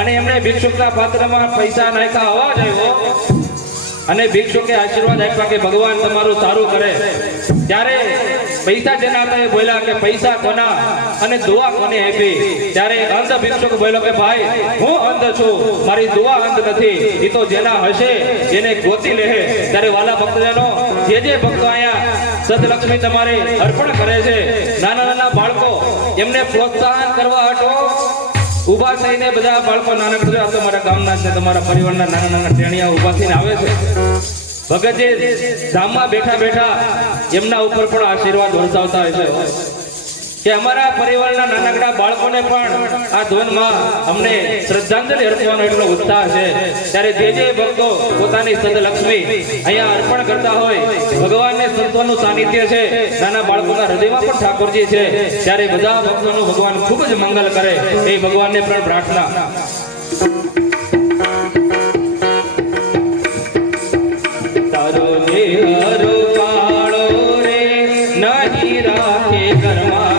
અને એમણે ભિક્ષુકના પાત્રમાં પૈસા નાખ્યા, અવાજ આવ્યો અને ભિક્ષુકે આશીર્વાદ આપ્યા કે ભગવાન તમારું સારું કરે. ત્યારે પૈસા જેના હતા એ બોલ્યા કે પૈસા કોના અને દુઆ કોને આપી. ત્યારે અંધ ભિક્ષુક બોલ્યો કે ભાઈ હું અંધ છું, મારી દુઆ અંધ નથી, એ તો જેના હશે એને ગોતી લે. ત્યારે વાલા ભક્તજનો જે ભક્તો અહીંયા સતલક્ષ્મી તમારે અર્પણ કરે છે, નાના નાના બાળકો એમને પ્રોત્સાહન કરવા હટો ઊભા થઈને બધા બાળકો નાનકડા તો મારા ગામના છે, તમારા પરિવારના નાના નાના ટેણિયા ઊભા થઈને આવે છે. ભગતજી ધામમાં બેઠા બેઠા એમના ઉપર પણ આશીર્વાદ વરસાવતા હોય છે કે અમારા પરિવારના નાનકડા બાળકોને પણ આ ધૂનમાં અમને શ્રદ્ધાંજલિ અર્પવાનો એટલો ઉત્સાહ છે. ત્યારે જે ભક્તો પોતાની સદલક્ષ્મી અહીંયા અર્પણ કરતા હોય, ભગવાનને સંતોનું સાનિધ્ય છે, નાના બાળકોના હૃદયમાં પણ ઠાકોરજી છે, ત્યારે બધા ભક્તોનું ભગવાન ખૂબ જ મંગલ કરે એ ભગવાનને પણ પ્રાર્થના. તારો દેહરો કાળો રે નહીં રાખે ઘરમાં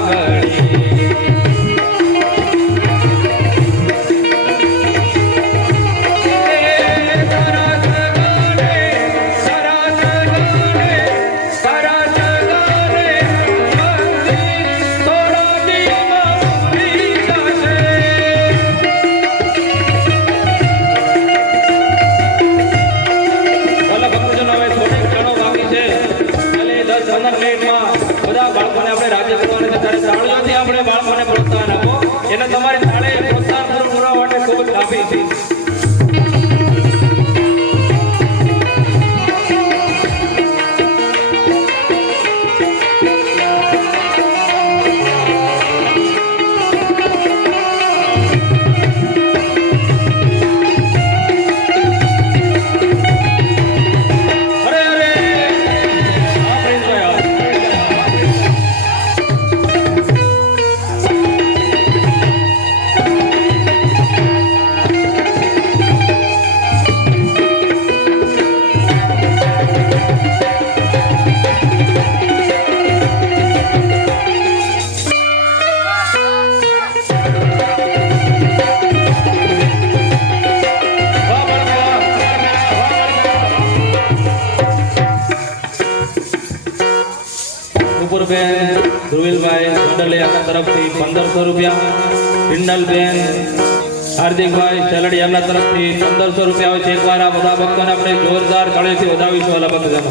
બાળકોને પ્રોત્સાહન આપો. એને તમારી તાળે પ્રોત્સાહન પૂરું કરવા માટે ખૂબ જ કાફી છે. ધ્રુવીલભાઈ ગોંડલિયા તરફથી 1500 રૂપિયા, પિંડલબેન હાર્દિકભાઈ ચલડી એમના તરફથી 1500 રૂપિયા આવે છે. એકવાર આ બધા ભક્તોને આપણે જોરદાર તાળીથી વધાવીશું. વાલા ભક્તજનો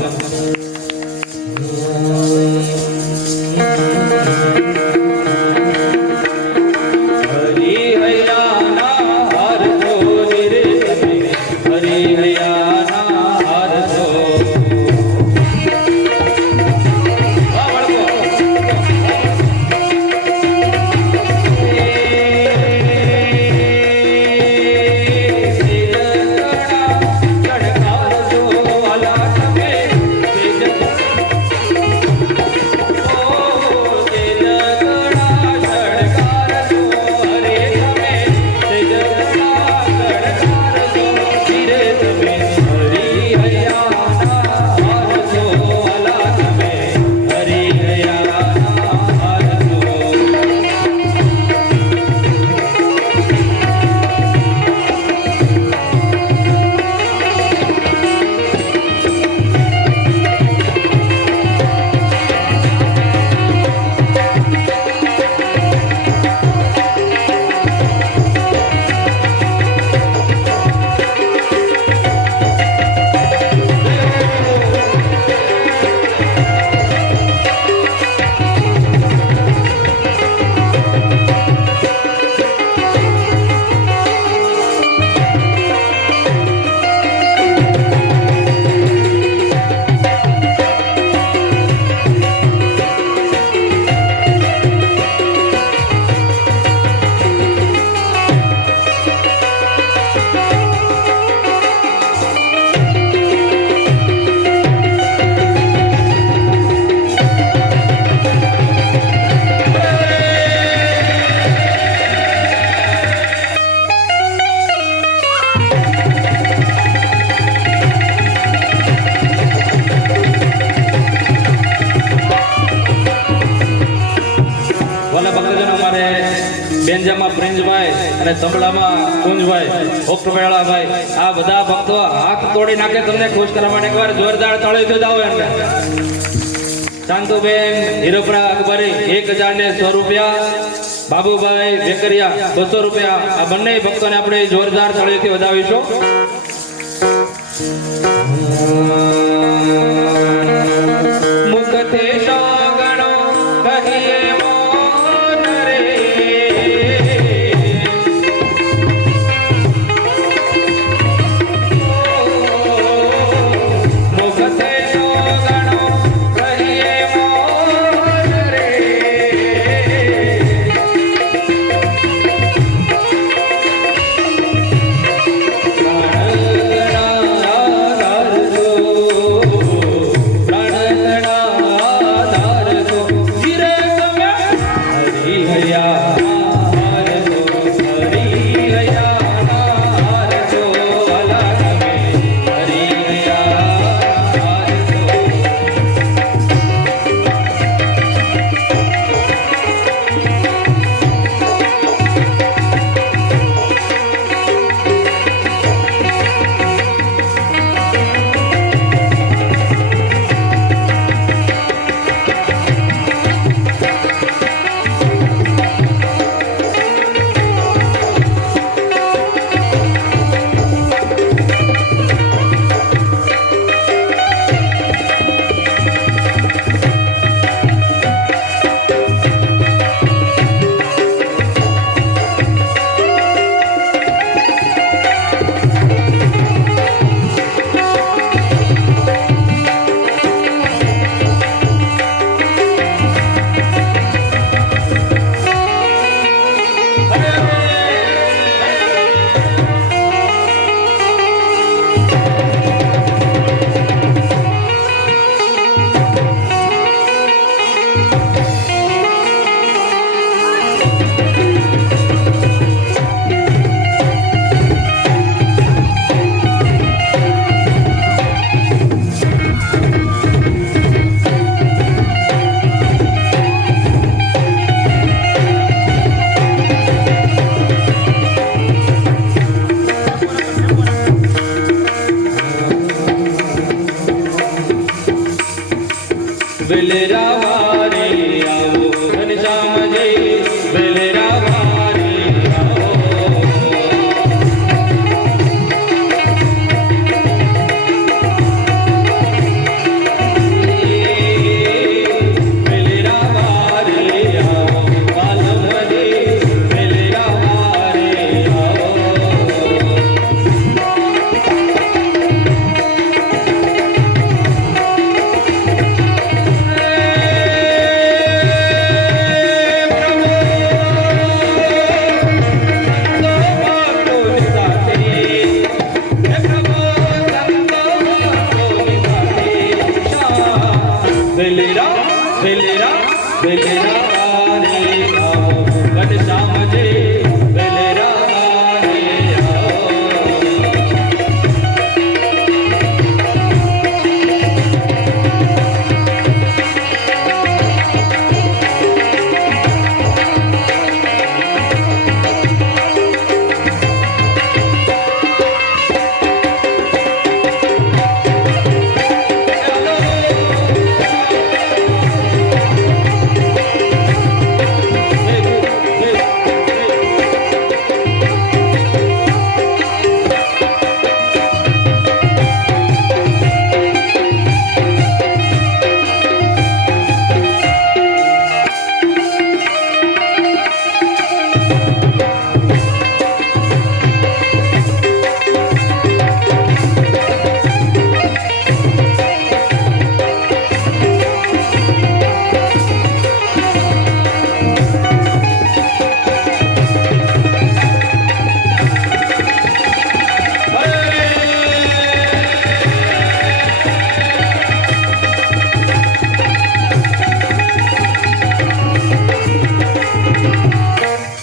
ઝેંઝામાં પ્રિન્સભાઈ અને તબલામાં કુંજભાઈ ઓક્ટોમેળાભાઈ આ બધા ભક્તો હાથ તોડી નાખે તમને ખુશ કરવા માટે એકવાર જોરદાર તાળીઓ દાવો એમને શાંતુબેન હીરોપરા અકબરી 100100 રૂપિયા બાબુભાઈ વેકરિયા 200 રૂપિયા આ બંને ભક્તોને આપણે જોરદાર તાળીઓથી વધાવીશું મુખતે સોગણો કહીએ મોન રે મુખતે સોગણો કહીએ મોન રે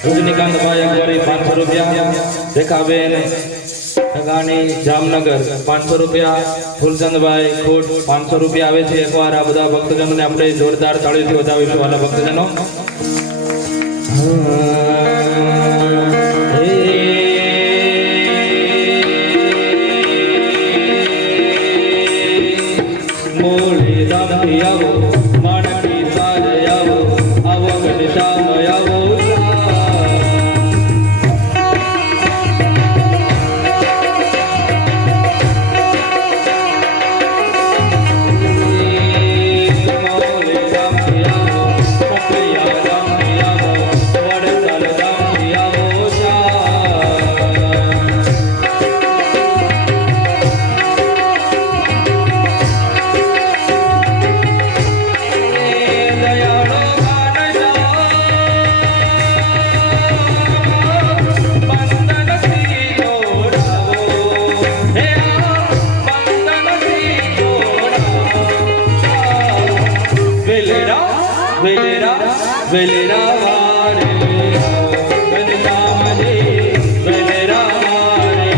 રજનીકાંતભાઈ અકબરી 500 રૂપિયા રેખાબેન ઠગાણી જામનગર 500 રૂપિયા ફૂલચંદભાઈ ખોટ 500 રૂપિયા આવે છે એકવાર આ બધા ભક્તજનોને આપણે જોરદાર તાળીઓથી વધાવીશું વાલા ભક્તજનો વેલેરા વારે ઘનશ્યામજી વેલેરા વારે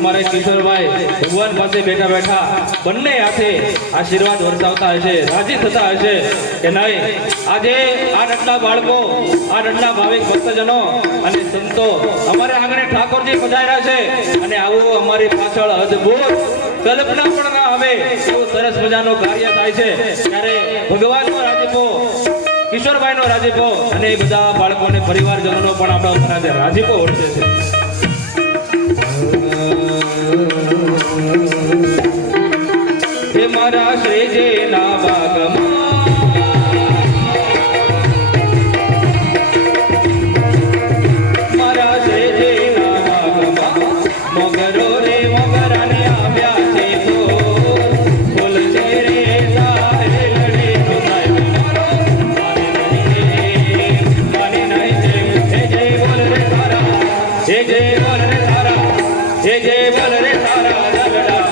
અમારે કિશોરભાઈ ભગવાન પાસે બેઠા બેઠા બંને હાથે આશીર્વાદ વરસાવતા હશે, રાજી થતા હશે કે નહીં આજે આ નટલા બાળકો, આ નટલા ભાવિક ભક્તજનો અને સંતો અમારે આંગણે ઠાકોરજી પધાર્યા છે અને આવું અમારી પાછળ અદ્ભુત કલ્પના પણ ના આવે એવું સરસ મજાનું કાર્ય થાય છે ત્યારે ભગવાનનો રાજીપો, કિશોરભાઈનો રાજીપો અને એ બધા બાળકોને પરિવારજનોનો પણ આપણા ઉપર આજે રાજીપો વર્તે છે. હે મારા શ્રીજીના બાગમાં મારા શ્રીજીના બાગમાં મોગરો રે મોગરાને આવ્યા છે ફૂલ છે રે તારે લડીનો સાહેબ મારો માની નહીં છે હે જય બોલ રે તારા, હે જય બોલ રે તારા, હે જય બોલ રે તારા દલડા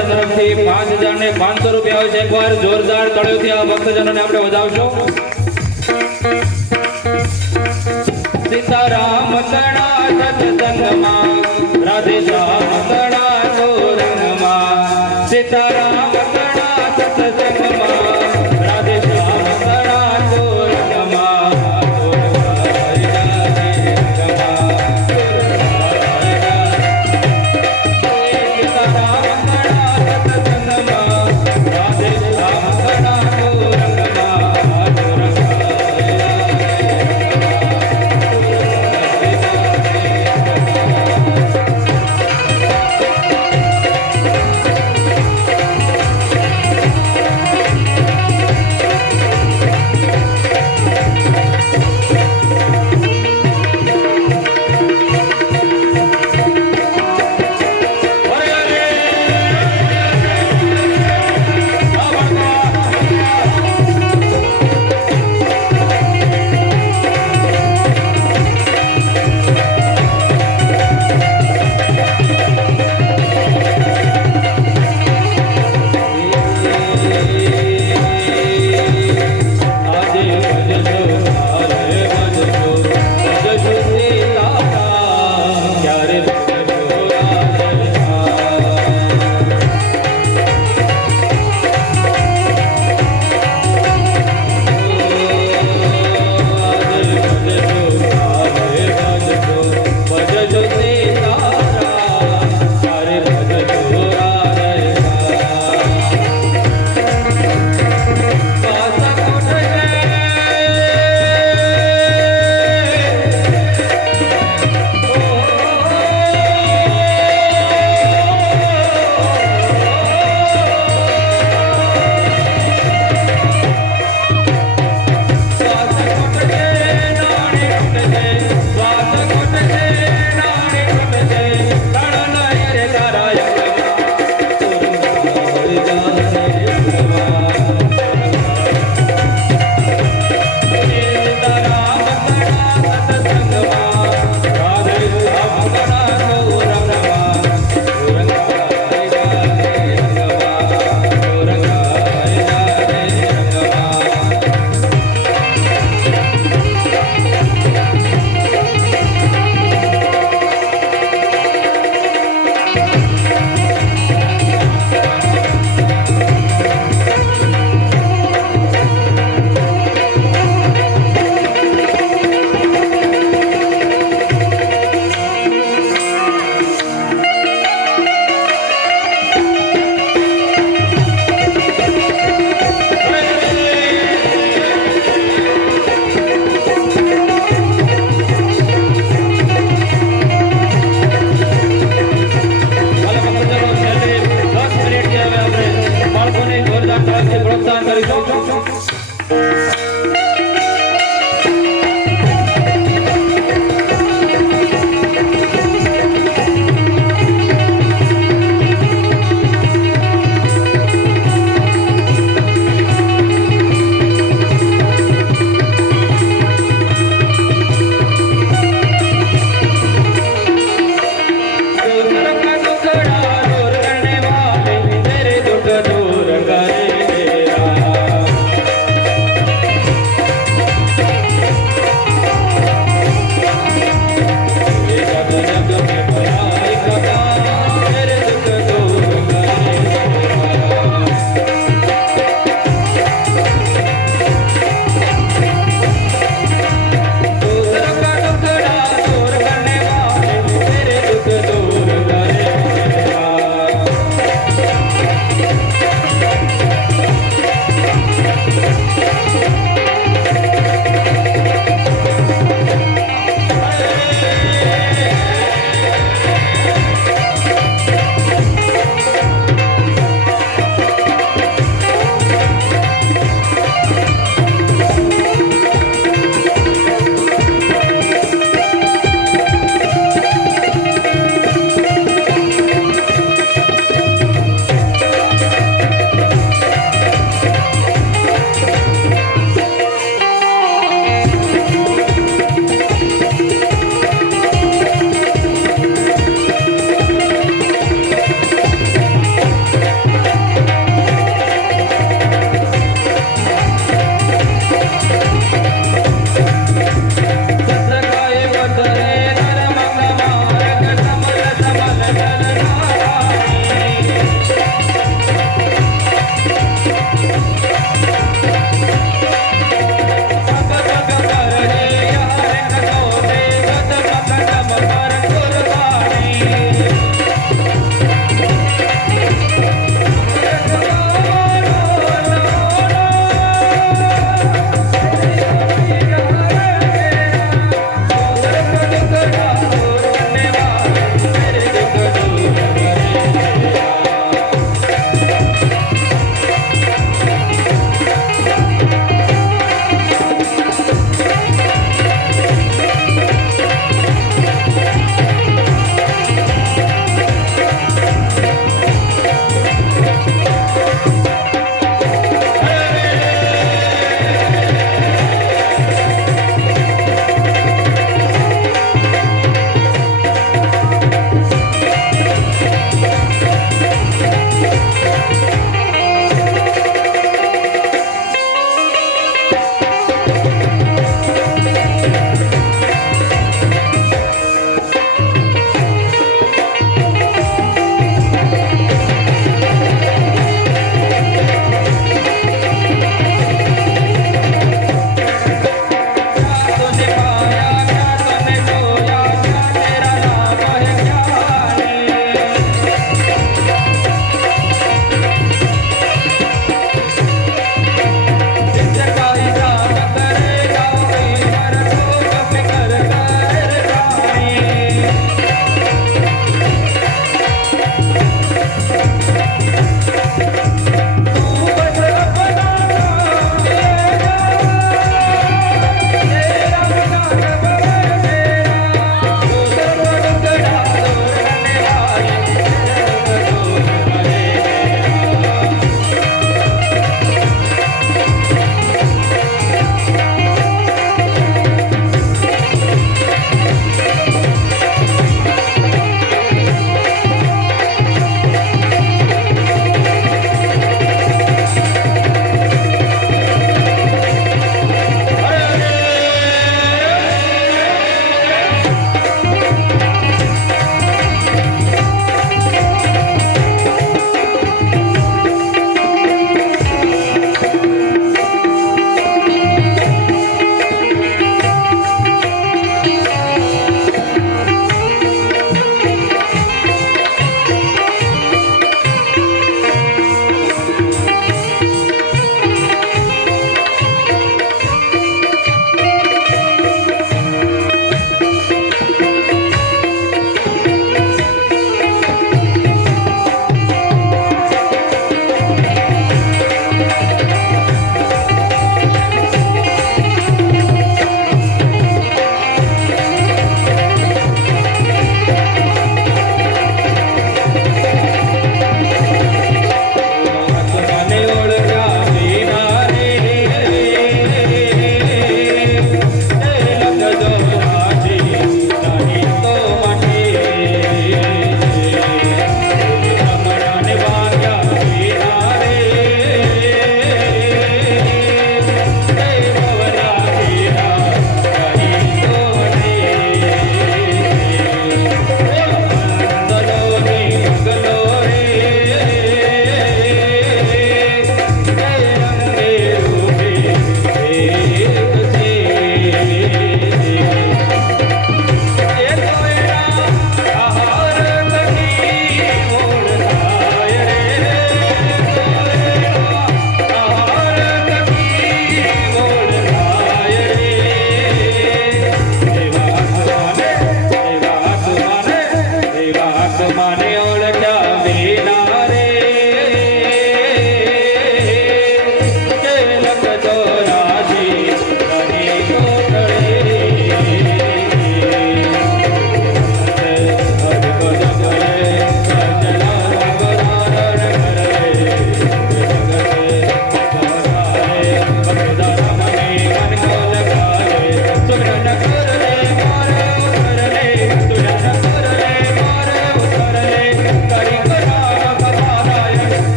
દાદા તરફથી 5,500 રૂપિયા હોય છે. એકવાર જોરદાર તળિયોથી આ ભક્તજનોને આપણે વધાવશું. સીતારામ તણા સત્સંગમાં, રાધે શ્યામ તણા ગોરંગમાં. સીતારામ તણા સત્સંગમાં, રાધે શ્યામ તણા ગોરંગમાં.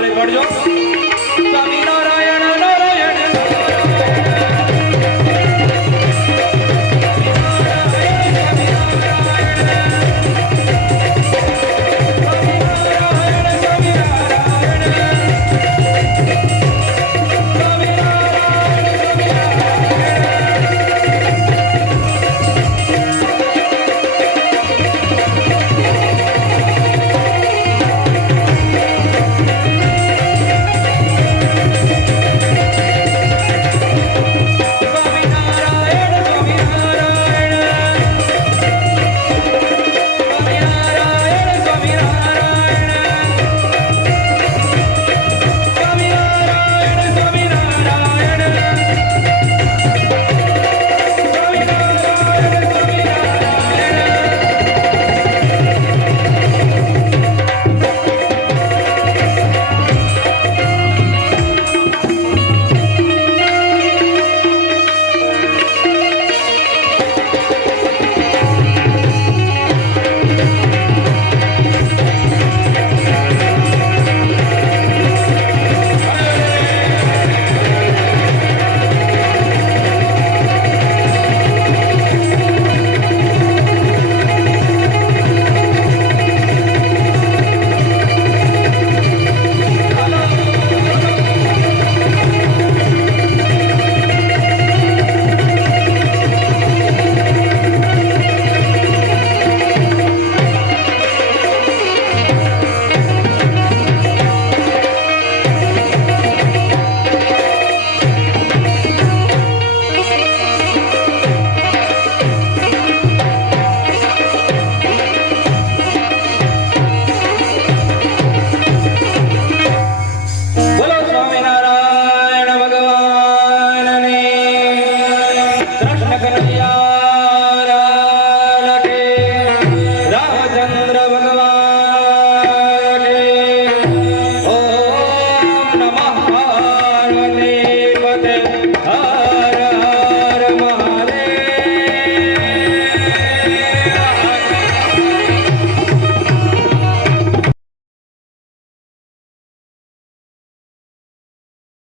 તાળી પાડજો સ્વામિનારાયણ